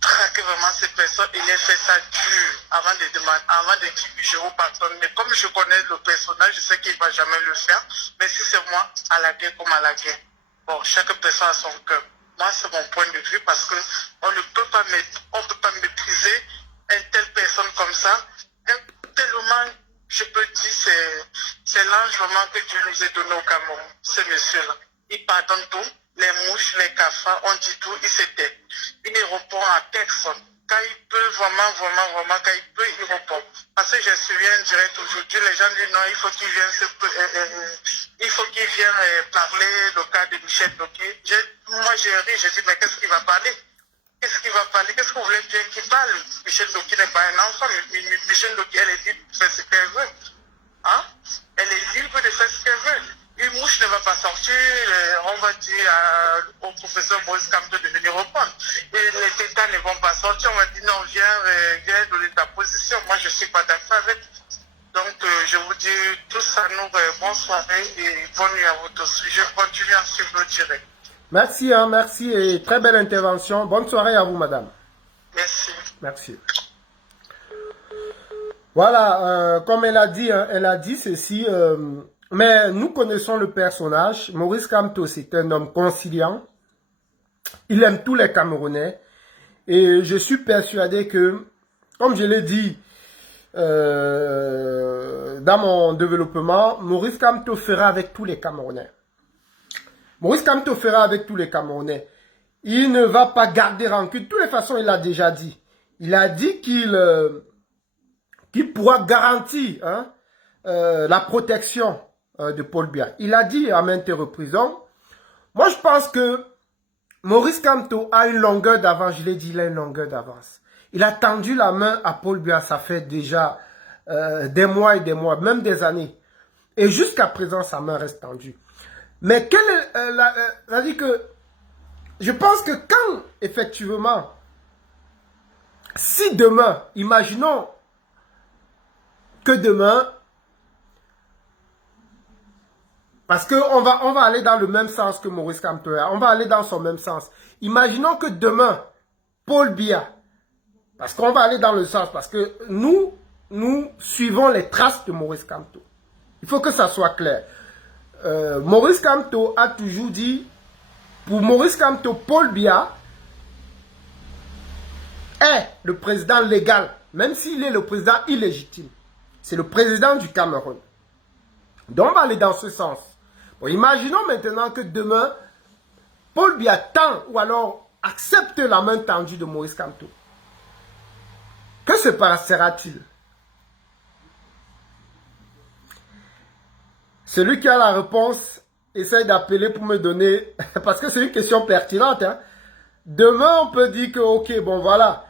traquer vraiment ces personnes. Il a fait ça dur avant de dire que je vous pardonne. Mais comme je connais le personnage, je sais qu'il ne va jamais le faire. Mais si c'est moi, à la guerre comme à la guerre. Bon, chaque personne a son cœur. Moi, c'est mon point de vue parce que on ne peut pas mépriser une telle personne comme ça. Tellement, je peux dire, c'est l'ange vraiment que Dieu nous a donné au Cameroun, ce monsieur-là. Il pardonne tout, les mouches, les cafards, on dit tout, il se tait. Il ne répond à personne. Quand il peut, vraiment, quand il peut, il répond. Parce que je suis en direct aujourd'hui, les gens disent non, il faut qu'il vienne parler le cas de Michel Doké. Moi, j'ai ri, j'ai dit, mais qu'est-ce qu'il va parler? Qu'est-ce qu'il va parler? Qu'est-ce que vous voulez bien qu'il parle? Michel Doké n'est pas un enfant, mais Michel Doké, elle est libre de faire ce qu'elle veut. Hein? Elle est libre de faire ce qu'elle veut. Une mouche ne va pas sortir, on va dire au professeur Maurice Kamto de venir répondre. Et les tétans ne vont pas sortir, on va dire non, viens donner ta position. Moi, je ne suis pas d'accord avec. Donc, je vous dis tous à nous, bonne soirée et bonne nuit à vous tous. Je continue à suivre le direct. Merci, hein, merci et très belle intervention. Bonne soirée à vous, madame. Merci. Merci. Voilà, comme elle a dit ceci, mais nous connaissons le personnage. Maurice Kamto, c'est un homme conciliant. Il aime tous les Camerounais. Et je suis persuadé que, comme je l'ai dit dans mon développement, Maurice Kamto fera avec tous les Camerounais. Maurice Kamto fera avec tous les Camerounais. Il ne va pas garder rancune. De toutes les façons, il l'a déjà dit. Il a dit qu'il pourra garantir la protection de Paul Biya. Il a dit à maintes reprises. Moi, je pense que Maurice Kamto a une longueur d'avance. Je l'ai dit, il a une longueur d'avance. Il a tendu la main à Paul Biya. Ça fait déjà des mois et des mois, même des années. Et jusqu'à présent, sa main reste tendue. Mais c'est-à-dire que je pense que quand, effectivement, si demain, imaginons que demain, parce qu'on va aller dans le même sens que Maurice Kamto, on va aller dans son même sens. Imaginons que demain, Paul Biya, parce qu'on va aller dans le sens, parce que nous suivons les traces de Maurice Kamto. Il faut que ça soit clair. Maurice Kamto a toujours dit, pour Maurice Kamto, Paul Biya est le président légal, même s'il est le président illégitime. C'est le président du Cameroun. Donc on va aller dans ce sens. Bon, imaginons maintenant que demain, Paul Biya tend ou alors accepte la main tendue de Maurice Kamto. Que se passera-t-il? Celui qui a la réponse, essaye d'appeler pour me donner, parce que c'est une question pertinente. Hein. Demain, on peut dire que, ok, bon voilà,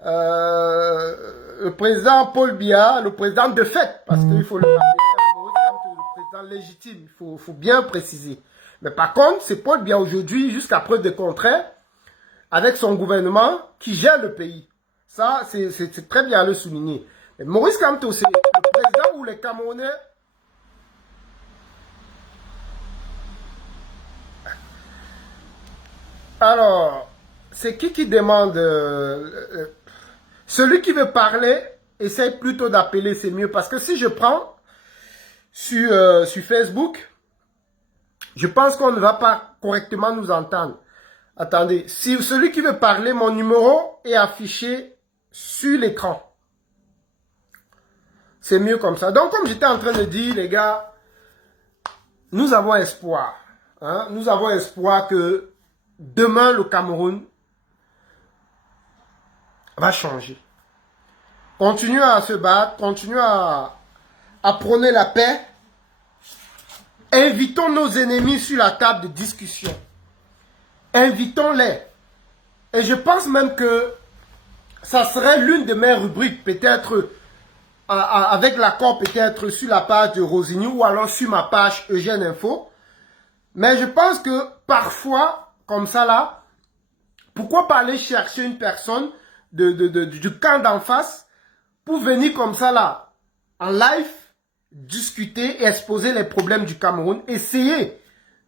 le président Paul Biya, le président de fait, parce qu'il faut le rappeler, le président légitime, il faut bien préciser. Mais par contre, c'est Paul Biya aujourd'hui, jusqu'à preuve de contraire, avec son gouvernement, qui gère le pays. Ça, c'est très bien à le souligner. Mais Maurice Kamto, c'est le président où les Camerounais... Alors, c'est qui demande... celui qui veut parler, essaye plutôt d'appeler, c'est mieux. Parce que si je prends sur Facebook, je pense qu'on ne va pas correctement nous entendre. Attendez, si celui qui veut parler, mon numéro est affiché sur l'écran. C'est mieux comme ça. Donc, comme j'étais en train de dire, les gars, nous avons espoir. Hein? Nous avons espoir que demain, le Cameroun va changer. Continuez à se battre, continuez à prôner la paix. Invitons nos ennemis sur la table de discussion. Invitons-les. Et je pense même que ça serait l'une de mes rubriques, peut-être avec l'accord peut-être sur la page de Rosigny ou alors sur ma page Eugène Info. Mais je pense que parfois, comme ça là, pourquoi pas aller chercher une personne du camp d'en face pour venir comme ça là, en live, discuter et exposer les problèmes du Cameroun, essayer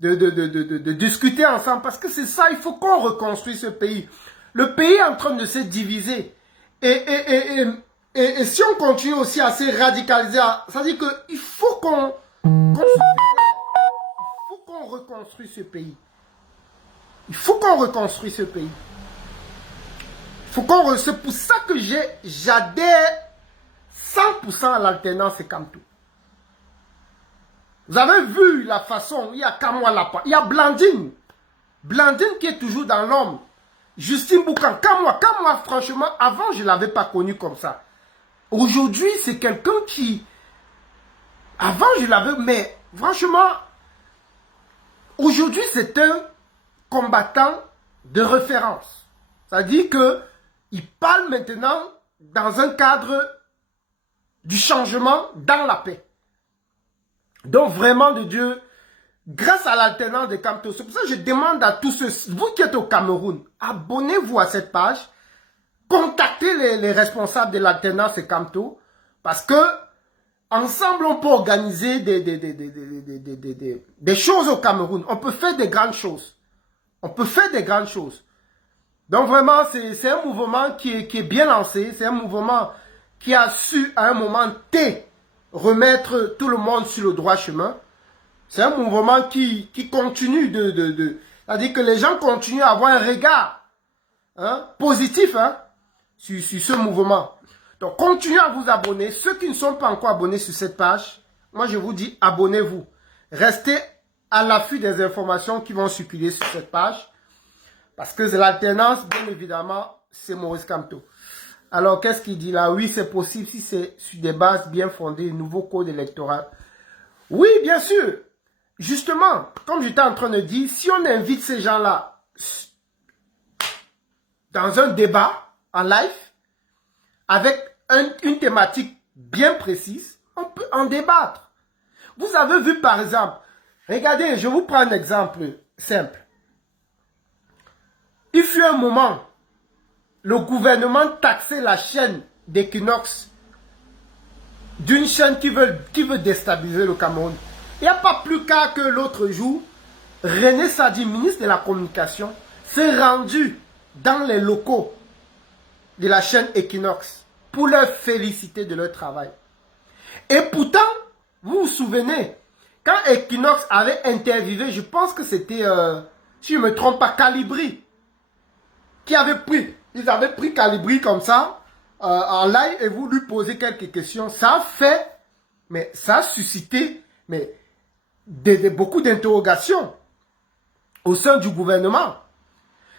de discuter ensemble, parce que c'est ça, il faut qu'on reconstruise ce pays. Le pays est en train de se diviser. Et si on continue aussi à se radicaliser, ça veut dire qu'il faut qu'on reconstruise ce pays. Il faut qu'on reconstruise ce pays. C'est pour ça que j'adhère 100% à l'alternance et Kamto. Vous avez vu la façon, il y a Kamwa Lapa, il y a Blandine. Blandine qui est toujours dans l'homme. Justine Boukan, Kamwa, franchement, avant je ne l'avais pas connu comme ça. Aujourd'hui, c'est quelqu'un qui... Avant je l'avais, mais franchement, aujourd'hui c'est un combattant de référence. C'est-à-dire qu'il parle maintenant dans un cadre du changement dans la paix. Donc vraiment de Dieu, grâce à l'alternance de Kamto, c'est pour ça que je demande à tous ceux, vous qui êtes au Cameroun, abonnez-vous à cette page, contactez les responsables de l'alternance de Kamto, parce que ensemble on peut organiser des choses au Cameroun. On peut faire des grandes choses. On peut faire des grandes choses. Donc vraiment, c'est un mouvement qui est bien lancé, c'est un mouvement qui a su à un moment T remettre tout le monde sur le droit chemin. C'est un mouvement qui continue c'est-à-dire que les gens continuent à avoir un regard positif sur ce mouvement. Donc continuez à vous abonner. Ceux qui ne sont pas encore abonnés sur cette page, moi je vous dis abonnez-vous. Restez à l'affût des informations qui vont circuler sur cette page. Parce que c'est l'alternance, bien évidemment, c'est Maurice Kamto. Alors, qu'est-ce qu'il dit là? Oui, c'est possible si c'est sur des bases bien fondées, nouveau code électoral. Oui, bien sûr. Justement, comme j'étais en train de dire, si on invite ces gens-là dans un débat en live, avec une thématique bien précise, on peut en débattre. Vous avez vu par exemple, regardez, je vous prends un exemple simple. Il fut un moment, le gouvernement taxait la chaîne d'Equinox d'une chaîne qui veut déstabiliser le Cameroun. Il n'y a pas plus qu'à que l'autre jour, René Sadi, ministre de la Communication, s'est rendu dans les locaux de la chaîne Equinox pour leur féliciter de leur travail. Et pourtant, vous vous souvenez, quand Equinox avait interviewé, je pense que c'était, si je ne me trompe pas, Calibri, qui avait pris, ils avaient pris Calibri comme ça, en live, et vous lui posez quelques questions. Ça a fait, mais ça a suscité, mais beaucoup d'interrogations au sein du gouvernement.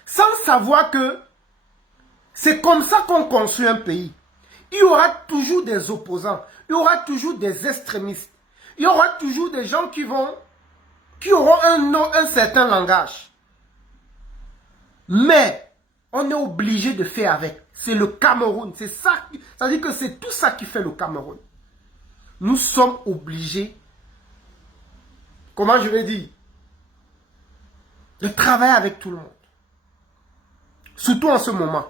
Sans savoir que c'est comme ça qu'on construit un pays. Il y aura toujours des opposants, il y aura toujours des extrémistes, il y aura toujours des gens qui auront un certain langage. Mais on est obligé de faire avec. C'est le Cameroun. C'est ça. Ça veut dire que c'est tout ça qui fait le Cameroun. Nous sommes obligés, comment je vais dire, de travailler avec tout le monde. Surtout en ce moment.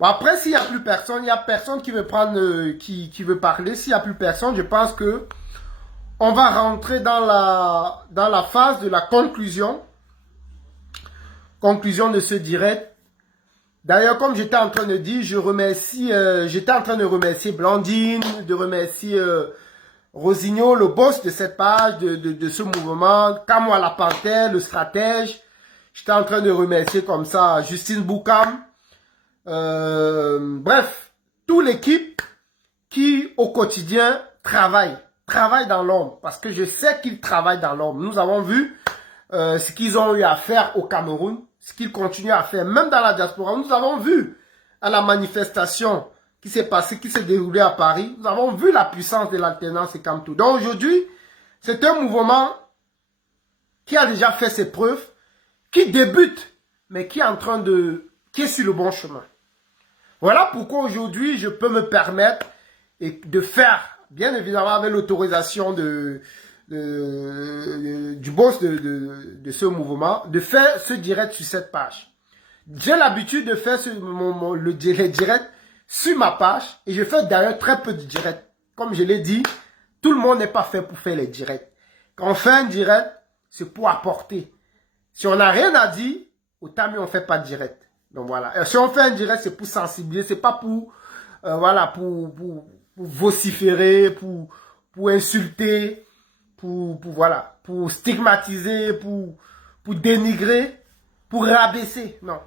Bon, après, s'il n'y a plus personne, il n'y a personne qui veut prendre, qui veut parler. S'il n'y a plus personne, je pense que on va rentrer dans la phase de la conclusion. Conclusion de ce direct. D'ailleurs, comme j'étais en train de dire, j'étais en train de remercier Blandine, de remercier Rosigno, le boss de cette page, de ce mouvement, Kamwa la Panthère, le stratège. J'étais en train de remercier comme ça Justine Boukam. Bref, toute l'équipe qui au quotidien travaille dans l'ombre. Parce que je sais qu'ils travaillent dans l'ombre. Nous avons vu ce qu'ils ont eu à faire au Cameroun, ce qu'ils continuent à faire, même dans la diaspora. Nous avons vu à la manifestation qui s'est passée, qui s'est déroulée à Paris, nous avons vu la puissance de l'alternance et Kamtou. Donc aujourd'hui, c'est un mouvement qui a déjà fait ses preuves, qui débute, mais qui est sur le bon chemin. Voilà pourquoi aujourd'hui, je peux me permettre de faire, bien évidemment avec l'autorisation du boss de ce mouvement, de faire ce direct sur cette page. J'ai l'habitude de faire les directs sur ma page et je fais d'ailleurs très peu de directs. Comme je l'ai dit, tout le monde n'est pas fait pour faire les directs. Quand on fait un direct, c'est pour apporter. Si on n'a rien à dire, autant mieux on ne fait pas de direct. Donc voilà. Et si on fait un direct, c'est pour sensibiliser, c'est pas pour, voilà, pour vociférer, pour insulter, voilà, pour stigmatiser, pour dénigrer, pour rabaisser. Non.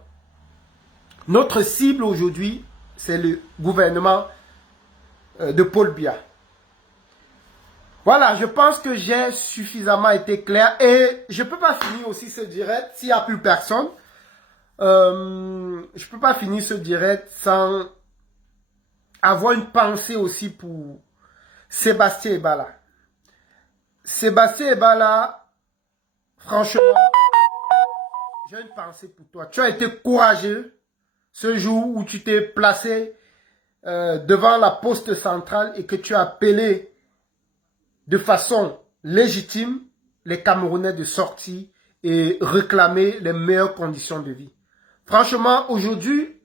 Notre cible aujourd'hui, c'est le gouvernement de Paul Biya. Voilà, je pense que j'ai suffisamment été clair et je ne peux pas finir aussi ce direct s'il n'y a plus personne. Je ne peux pas finir ce direct sans avoir une pensée aussi pour Sébastien Ebala. Sébastien Ebala, franchement, j'ai une pensée pour toi. Tu as été courageux ce jour où tu t'es placé devant la poste centrale et que tu as appelé de façon légitime les Camerounais de sortir et réclamer les meilleures conditions de vie. Franchement, aujourd'hui,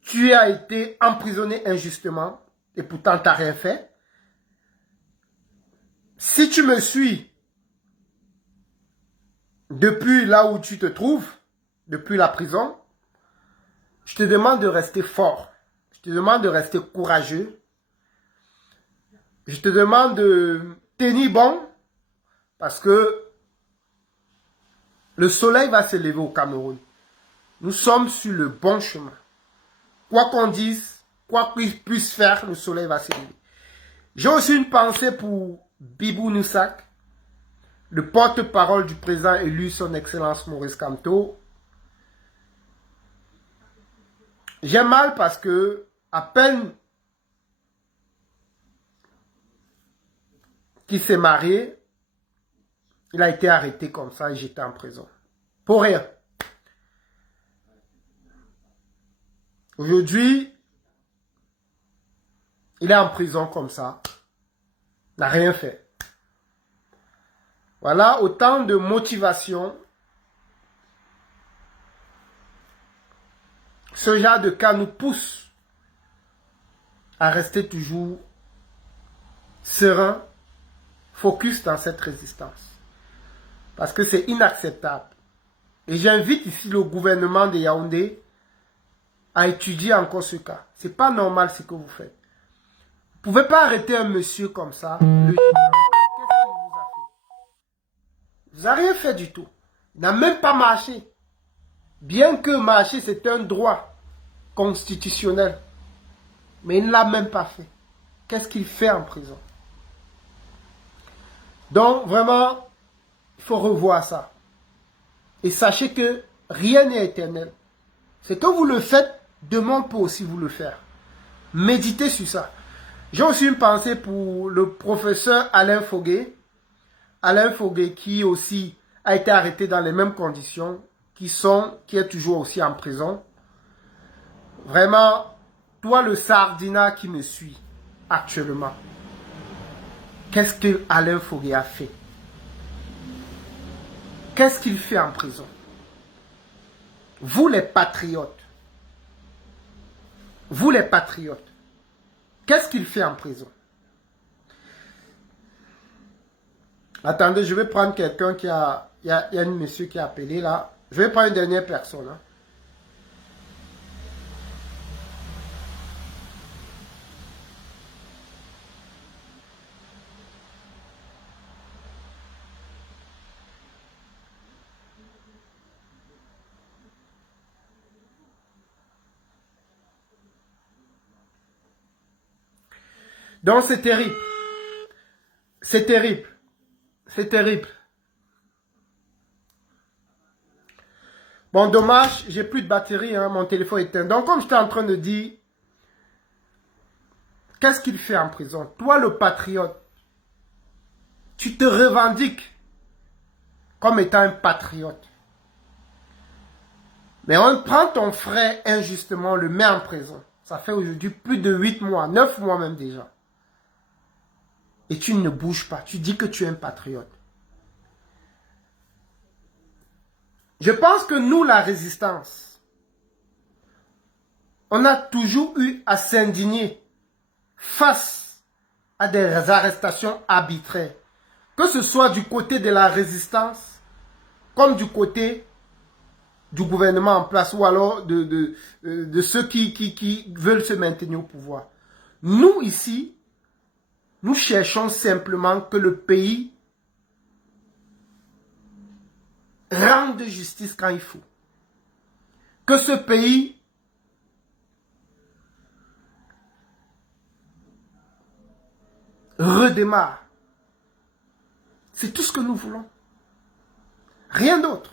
tu as été emprisonné injustement et pourtant tu n'as rien fait. Si tu me suis depuis là où tu te trouves, depuis la prison, je te demande de rester fort. Je te demande de rester courageux. Je te demande de tenir bon parce que le soleil va se lever au Cameroun. Nous sommes sur le bon chemin. Quoi qu'on dise, quoi qu'il puisse faire, le soleil va se lever. J'ai aussi une pensée pour Bibou Noussak, le porte-parole du président élu, son Excellence Maurice Kamto. J'ai mal parce que, à peine qu'il s'est marié, il a été arrêté comme ça et j'étais en prison. Pour rien. Aujourd'hui, il est en prison comme ça. Il n'a rien fait. Voilà autant de motivation. Ce genre de cas nous pousse à rester toujours serein, focus dans cette résistance. Parce que c'est inacceptable. Et j'invite ici le gouvernement de Yaoundé à étudier encore ce cas. Ce n'est pas normal ce que vous faites. Vous ne pouvez pas arrêter un monsieur comme ça. Qu'est-ce qu'il vous a fait? Vous n'avez rien fait du tout. Il n'a même pas marché. Bien que marcher, c'est un droit constitutionnel. Mais il ne l'a même pas fait. Qu'est-ce qu'il fait en prison? Donc, vraiment, il faut revoir ça. Et sachez que rien n'est éternel. C'est que vous le faites, demain peut aussi vous le faire. Méditez sur ça. J'ai aussi une pensée pour le professeur Alain Foguet. Alain Foguet qui aussi a été arrêté dans les mêmes conditions, qui est toujours aussi en prison. Vraiment, toi le sardinat qui me suit actuellement, qu'est-ce que Alain Foguet a fait? Qu'est-ce qu'il fait en prison? Vous les patriotes, qu'est-ce qu'il fait en prison? Attendez, je vais prendre quelqu'un qui a... Il y a un monsieur qui a appelé là. Je vais prendre une dernière personne. Hein. Donc c'est terrible. C'est terrible. C'est terrible. Bon, dommage, j'ai plus de batterie, hein, mon téléphone est éteint. Donc, comme j'étais en train de dire, qu'est-ce qu'il fait en prison? Toi, le patriote, tu te revendiques comme étant un patriote. Mais on prend ton frère injustement, on le met en prison. Ça fait aujourd'hui plus de 8 mois, 9 mois même déjà. Et tu ne bouges pas, tu dis que tu es un patriote. Je pense que nous, la résistance, on a toujours eu à s'indigner face à des arrestations arbitraires. Que ce soit du côté de la résistance, comme du côté du gouvernement en place, ou alors de ceux qui veulent se maintenir au pouvoir. Nous, ici, nous cherchons simplement que le pays rende justice quand il faut. Que ce pays redémarre. C'est tout ce que nous voulons. Rien d'autre.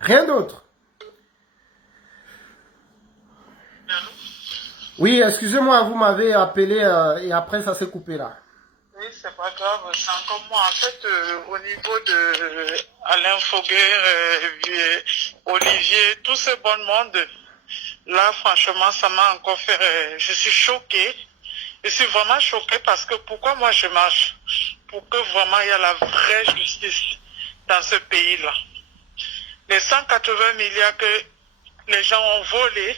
Rien d'autre. Oui, excusez-moi, vous m'avez appelé et après ça s'est coupé là. Oui, c'est pas grave, c'est encore moi. En fait, au niveau de Alain Foguer, Olivier, tous ces bons mondes, là, franchement, ça m'a encore fait... je suis choquée. Je suis vraiment choquée parce que pourquoi moi je marche? Pour que vraiment il y a la vraie justice dans ce pays-là. Les 180 milliards que les gens ont volés,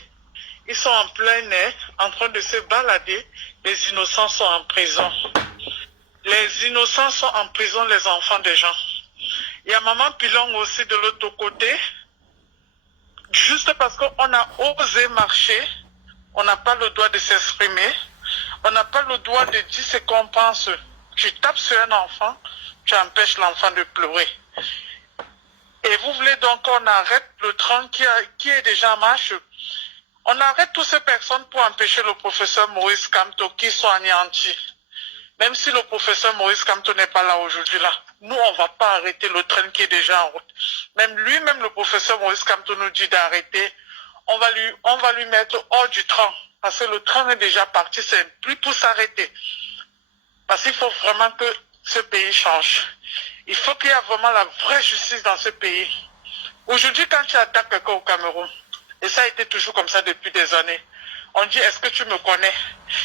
ils sont en plein air, en train de se balader. Les innocents sont en prison. Les innocents sont en prison, les enfants des gens. Il y a Maman Pilon aussi de l'autre côté. Juste parce qu'on a osé marcher, on n'a pas le droit de s'exprimer. On n'a pas le droit de dire ce qu'on pense. Tu tapes sur un enfant, tu empêches l'enfant de pleurer. Et vous voulez donc qu'on arrête le train qui est déjà en marche? On arrête toutes ces personnes pour empêcher le professeur Maurice Kamto qui soit anéanti. Même si le professeur Maurice Kamto n'est pas là aujourd'hui, là, nous, on ne va pas arrêter le train qui est déjà en route. Même lui-même, le professeur Maurice Kamto nous dit d'arrêter. On va lui mettre hors du train. Parce que le train est déjà parti, c'est plus pour s'arrêter. Parce qu'il faut vraiment que ce pays change. Il faut qu'il y ait vraiment la vraie justice dans ce pays. Aujourd'hui, quand tu attaques quelqu'un au Cameroun, et ça a été toujours comme ça depuis des années, on dit, est-ce que tu me connais?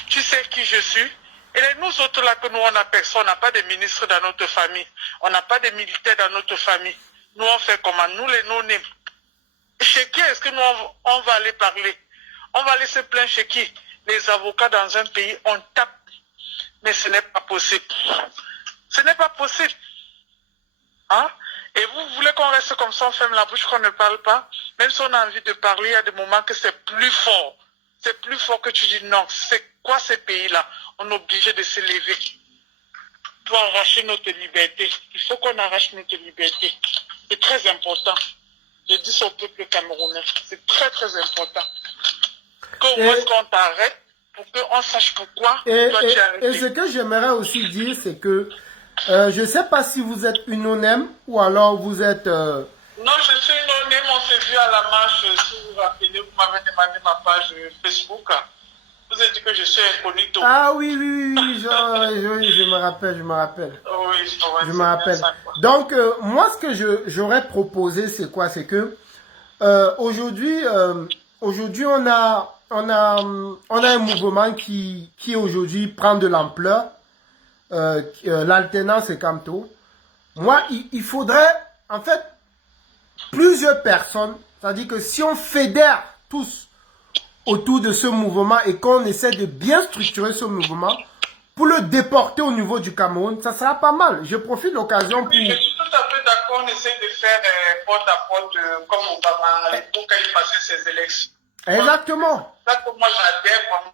Tu sais qui je suis? Et nous autres là, que nous on a personne, on n'a pas de ministres dans notre famille, on n'a pas de militaires dans notre famille. Nous on fait comment? Nous les non-nés. Chez qui est-ce que nous on va aller parler? On va aller se plaindre chez qui? Les avocats dans un pays, on tape. Mais ce n'est pas possible. Ce n'est pas possible. Hein? Et vous voulez qu'on reste comme ça, on ferme la bouche, qu'on ne parle pas? Même si on a envie de parler, il y a des moments que c'est plus fort. C'est plus fort que tu dis non. C'est quoi ces pays-là? On est obligé de se lever pour arracher notre liberté. Il faut qu'on arrache notre liberté. C'est très important. Je dis ça au peuple camerounais. C'est très très important. Qu'au moins qu'on t'arrête pour qu'on sache pourquoi toi tu es arrêté. Et ce que j'aimerais aussi dire, c'est que je ne sais pas si vous êtes une ONEM ou alors vous êtes... Non, je suis une ONEM, on s'est vu à la marche, si vous vous rappelez, vous m'avez demandé ma page Facebook. Vous avez dit que je suis incognito. Ah oui, je me rappelle. Oui, je me rappelle. Donc, moi, ce que j'aurais proposé, c'est quoi? C'est que aujourd'hui, on a un mouvement qui aujourd'hui prend de l'ampleur. L'alternance et Kamto. Moi, il faudrait, en fait, plusieurs personnes. C'est-à-dire que si on fédère tous autour de ce mouvement et qu'on essaie de bien structurer ce mouvement, pour le déporter au niveau du Cameroun, ça sera pas mal. Je profite de l'occasion pour... Oui, je suis tout à fait d'accord. On essaie de faire porte à porte comme Obama à l'époque quand il passait ses élections. Exactement. C'est ça que moi j'adhère vraiment.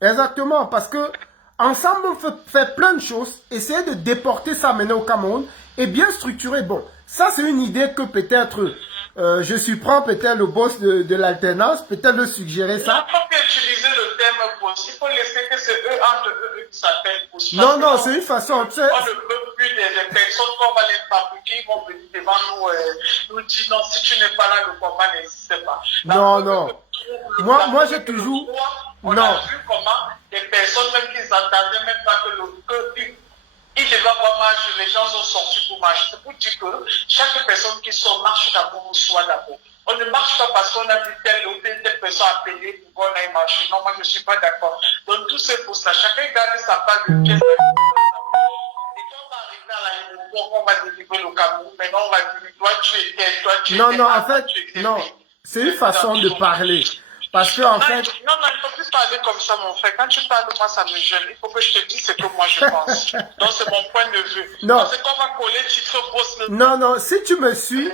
Exactement, parce que ensemble, on peut faire plein de choses, essayer de déporter ça maintenant au Cameroun et bien structurer. Bon, ça c'est une idée que peut-être je surprends peut-être le boss de l'alternance, peut-être le suggérer ça. Il faut pas utiliser le terme boss, il faut laisser que c'est eux entre eux qui s'appellent boss. Non, non, c'est une façon, tu sais. On ne peut plus des personnes qu'on va les fabriquer, ils vont venir devant nous dire non, si tu n'es pas là, le combat n'existe pas. Non, non. Moi j'ai toujours... On non. a vu comment des personnes, même qui n'entendaient même pas que ils devaient avoir marche, les gens sont sortis pour marcher. C'est pour dire que chaque personne qui sort marche d'abord ou soit d'abord. On ne marche pas parce qu'on a vu telle ou telle personne appeler pour qu'on aille marcher. Non, moi je ne suis pas d'accord. Donc tous ces postes-là, chacun gagne sa part de pièce. Et quand on va arriver à l'aéroport, on va délivrer le Cameroun, maintenant on va dire toi tu es tel, toi tu es tel. Non, non, en fait, non. C'est une façon de parler. Parce que en fait... Non, non, il ne faut plus parler comme ça, mon frère. Quand tu parles de moi, ça me gêne. Il faut que je te dise ce que moi je pense. Donc, c'est mon point de vue. Non. Parce qu'on va coller titre boss. Non, non, si tu me suis,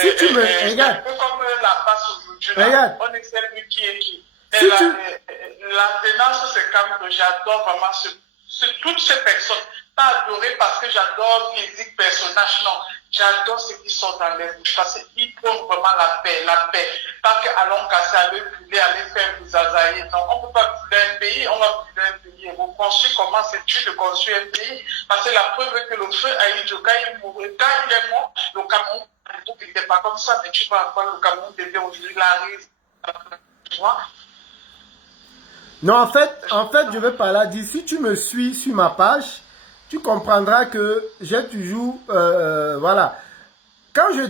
si tu me... Regarde. Un peu comme la passe aujourd'hui. Regarde. On ne sait plus qui est qui. Si tu... L'alternance, c'est quand même que j'adore vraiment toutes ces personnes. Pas adorer parce que j'adore physique, personnage, non. J'adore ceux qui sont dans les bouches parce qu'ils prennent vraiment la paix, la paix. Pas qu'allons casser, aller brûler, aller faire vous azailler. Non, on ne peut pas brûler un pays, on va brûler un pays. Et vous construisez comment c'est dur de construire un pays. Parce que la preuve est que le feu a eu quand il mourait, quand il est mort, le Cameroun, il n'était pas comme ça, mais tu vois quoi, le Cameroun devient aujourd'hui la risque. Tu vois? Non, en fait, je veux pas là dire, si tu me suis sur ma page, tu comprendras que j'ai toujours, voilà. Quand je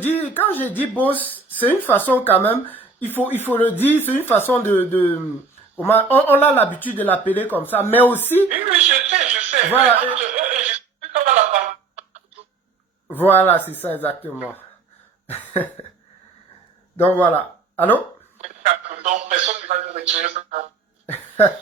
dis boss, c'est une façon quand même, il faut le dire, c'est une façon on a l'habitude de l'appeler comme ça, mais aussi... Oui, je sais. Voilà. Je sais comment la femme. Voilà, c'est ça exactement. Donc voilà. Allô? Donc, personne ne va nous retirer ça.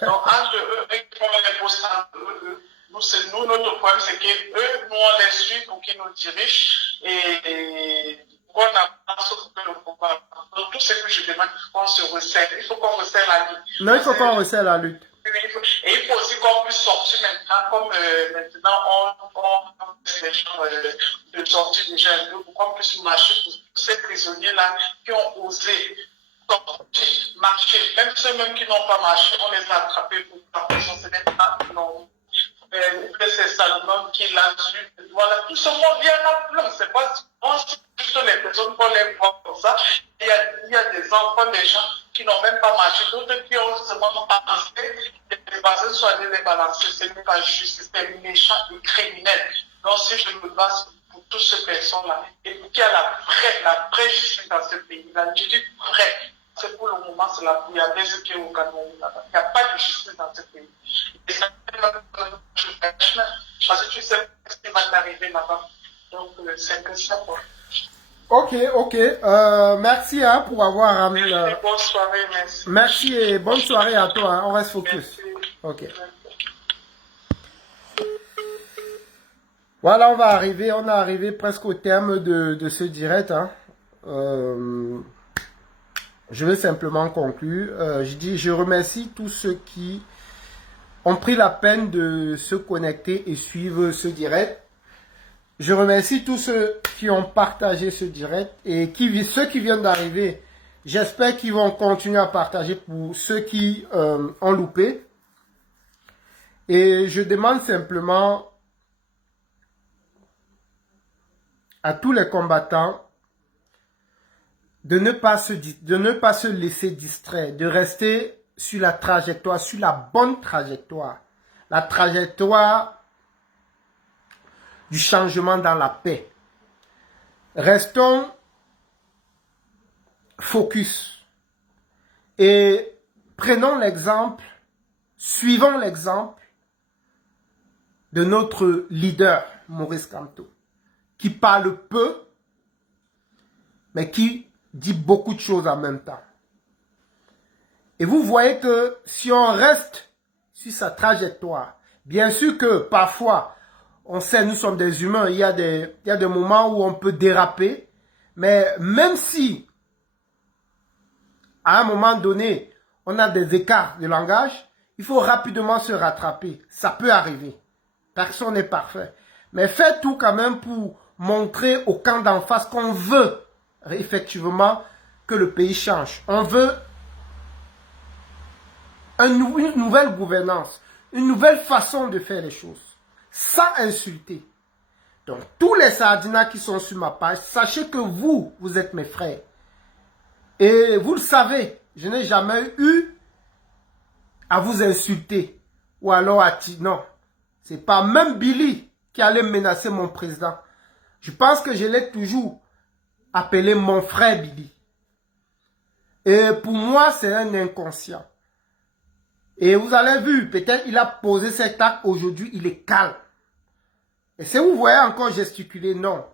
Donc, entre eux, ils font les boss entre eux. Nous, notre problème, c'est que nous, on les suit pour qu'ils nous dirigent et qu'on avance le combat. Donc, tout ce que je demande, il faut qu'on se resserre. Il faut qu'on resserre la lutte. Non, il faut qu'on resserre la lutte. Et il faut aussi qu'on puisse sortir maintenant, comme maintenant on fait des gens de sortir déjà un peu, pour qu'on puisse marcher pour tous ces prisonniers-là qui ont osé sortir, marcher. Même ceux-mêmes qui n'ont pas marché, on les a attrapés pour la prison. Ce n'est pas non. C'est Salomon qui l'a vu. Voilà, tout ce monde vient à plein. C'est pas juste les personnes qu'on les voit comme ça. Il y a des enfants, des gens qui n'ont même pas marché, d'autres qui ont seulement avancé. Les bases sont allées les balancer. Ce n'est pas juste, c'est méchant et criminel. Donc, si je me base pour toutes ces personnes-là, et pour qu'il y a la vraie justice dans ce pays-là, je dis vrai. C'est pour le moment, c'est la bouillabaisse qui est au Cameroun. Il n'y a pas de justice dans ce pays. Et ça parce que tu sais ce qui va t'arriver là-bas. Donc, c'est que ça, quoi. Ok. Merci hein, pour avoir amené. Bonne soirée, merci. Merci et bonne soirée à toi. Hein. On reste focus. Merci. Ok. Voilà, on est arrivé presque au terme de ce direct. Hein. Je vais simplement conclure. Je remercie tous ceux qui ont pris la peine de se connecter et suivre ce direct. Je remercie tous ceux qui ont partagé ce direct et ceux qui viennent d'arriver. J'espère qu'ils vont continuer à partager pour ceux qui ont loupé. Et je demande simplement à tous les combattants de ne pas se laisser distraire, de rester sur la trajectoire, sur la bonne trajectoire. La trajectoire du changement dans la paix. Restons focus et prenons l'exemple, suivons l'exemple de notre leader, Maurice Kamto, qui parle peu, mais qui dit beaucoup de choses en même temps. Et vous voyez que si on reste sur sa trajectoire. Bien sûr que parfois, on sait, nous sommes des humains, il y a des moments où on peut déraper, mais même si, à un moment donné, on a des écarts de langage, il faut rapidement se rattraper. Ça peut arriver. Personne n'est parfait. Mais faites tout quand même pour montrer au camp d'en face qu'on veut effectivement que le pays change. On veut une nouvelle gouvernance, une nouvelle façon de faire les choses, sans insulter. Donc, tous les Sardinas qui sont sur ma page, sachez que vous êtes mes frères. Et vous le savez, je n'ai jamais eu à vous insulter. Ou alors à ti. Non. C'est pas même Billy qui allait menacer mon président. Je pense que je l'ai toujours appelé mon frère Billy. Et pour moi, c'est un inconscient. Et vous avez vu, peut-être il a posé cet acte aujourd'hui, il est calme. Et si vous voyez encore gesticuler, non.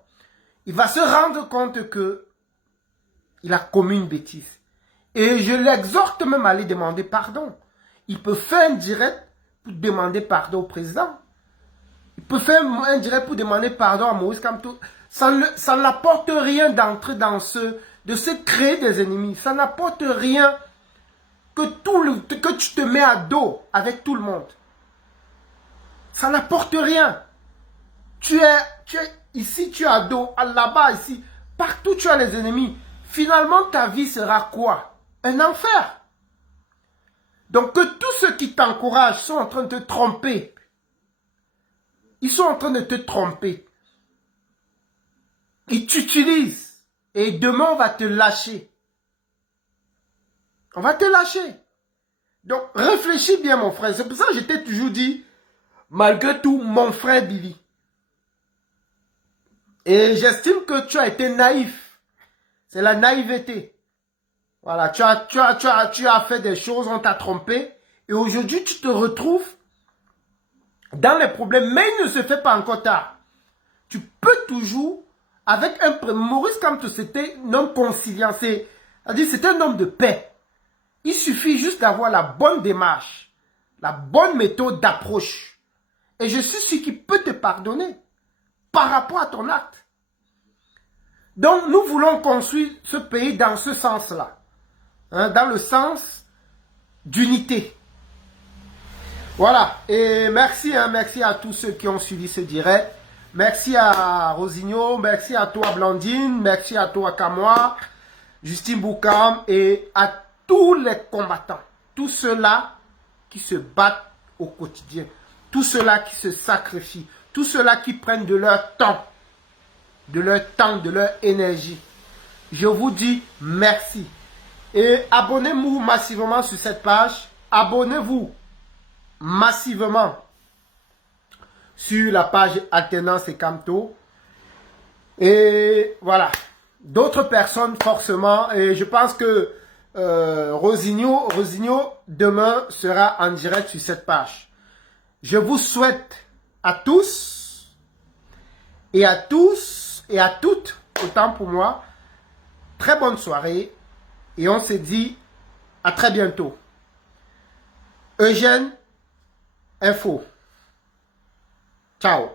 Il va se rendre compte que il a commis une bêtise. Et je l'exhorte même à aller demander pardon. Il peut faire un direct pour demander pardon au président. Il peut faire un direct pour demander pardon à Maurice Kamto. Ça ne l'apporte rien d'entrer dans de se créer des ennemis. Ça n'apporte rien que tu te mets à dos avec tout le monde. Ça n'apporte rien. Tu es ici, tu es à dos, là-bas, ici. Partout, tu as les ennemis. Finalement, ta vie sera quoi? Un enfer. Donc, que tous ceux qui t'encouragent sont en train de te tromper. Ils sont en train de te tromper. Ils t'utilisent. Et demain, on va te lâcher. On va te lâcher. Donc, réfléchis bien, mon frère. C'est pour ça que je t'ai toujours dit, malgré tout, mon frère Billy. Et j'estime que tu as été naïf. C'est la naïveté. Voilà, tu as fait des choses, on t'a trompé. Et aujourd'hui, tu te retrouves dans les problèmes. Mais il ne se fait pas encore tard. Tu peux toujours, avec Maurice Kamto, c'était un homme conciliant. C'est-à-dire, c'était un homme de paix. Il suffit juste d'avoir la bonne démarche, la bonne méthode d'approche. Et je suis sûr qu'il peut te pardonner par rapport à ton acte. Donc, nous voulons construire ce pays dans ce sens-là. Hein, dans le sens d'unité. Voilà. Et merci, hein, merci à tous ceux qui ont suivi ce direct. Merci à Rosigno, merci à toi Blandine, merci à toi Kamoa, Justine Boukam et à tous les combattants. Tous ceux-là qui se battent au quotidien. Tous ceux-là qui se sacrifient. Tous ceux-là qui prennent de leur temps. De leur énergie. Je vous dis merci. Et abonnez-vous massivement sur cette page. Abonnez-vous massivement sur la page Alternance et Kamto. Et voilà. D'autres personnes forcément. Et je pense que Rosigno demain sera en direct sur cette page. Je vous souhaite à tous et à toutes, autant pour moi, très bonne soirée et on se dit à très bientôt. Eugène Info. Ciao.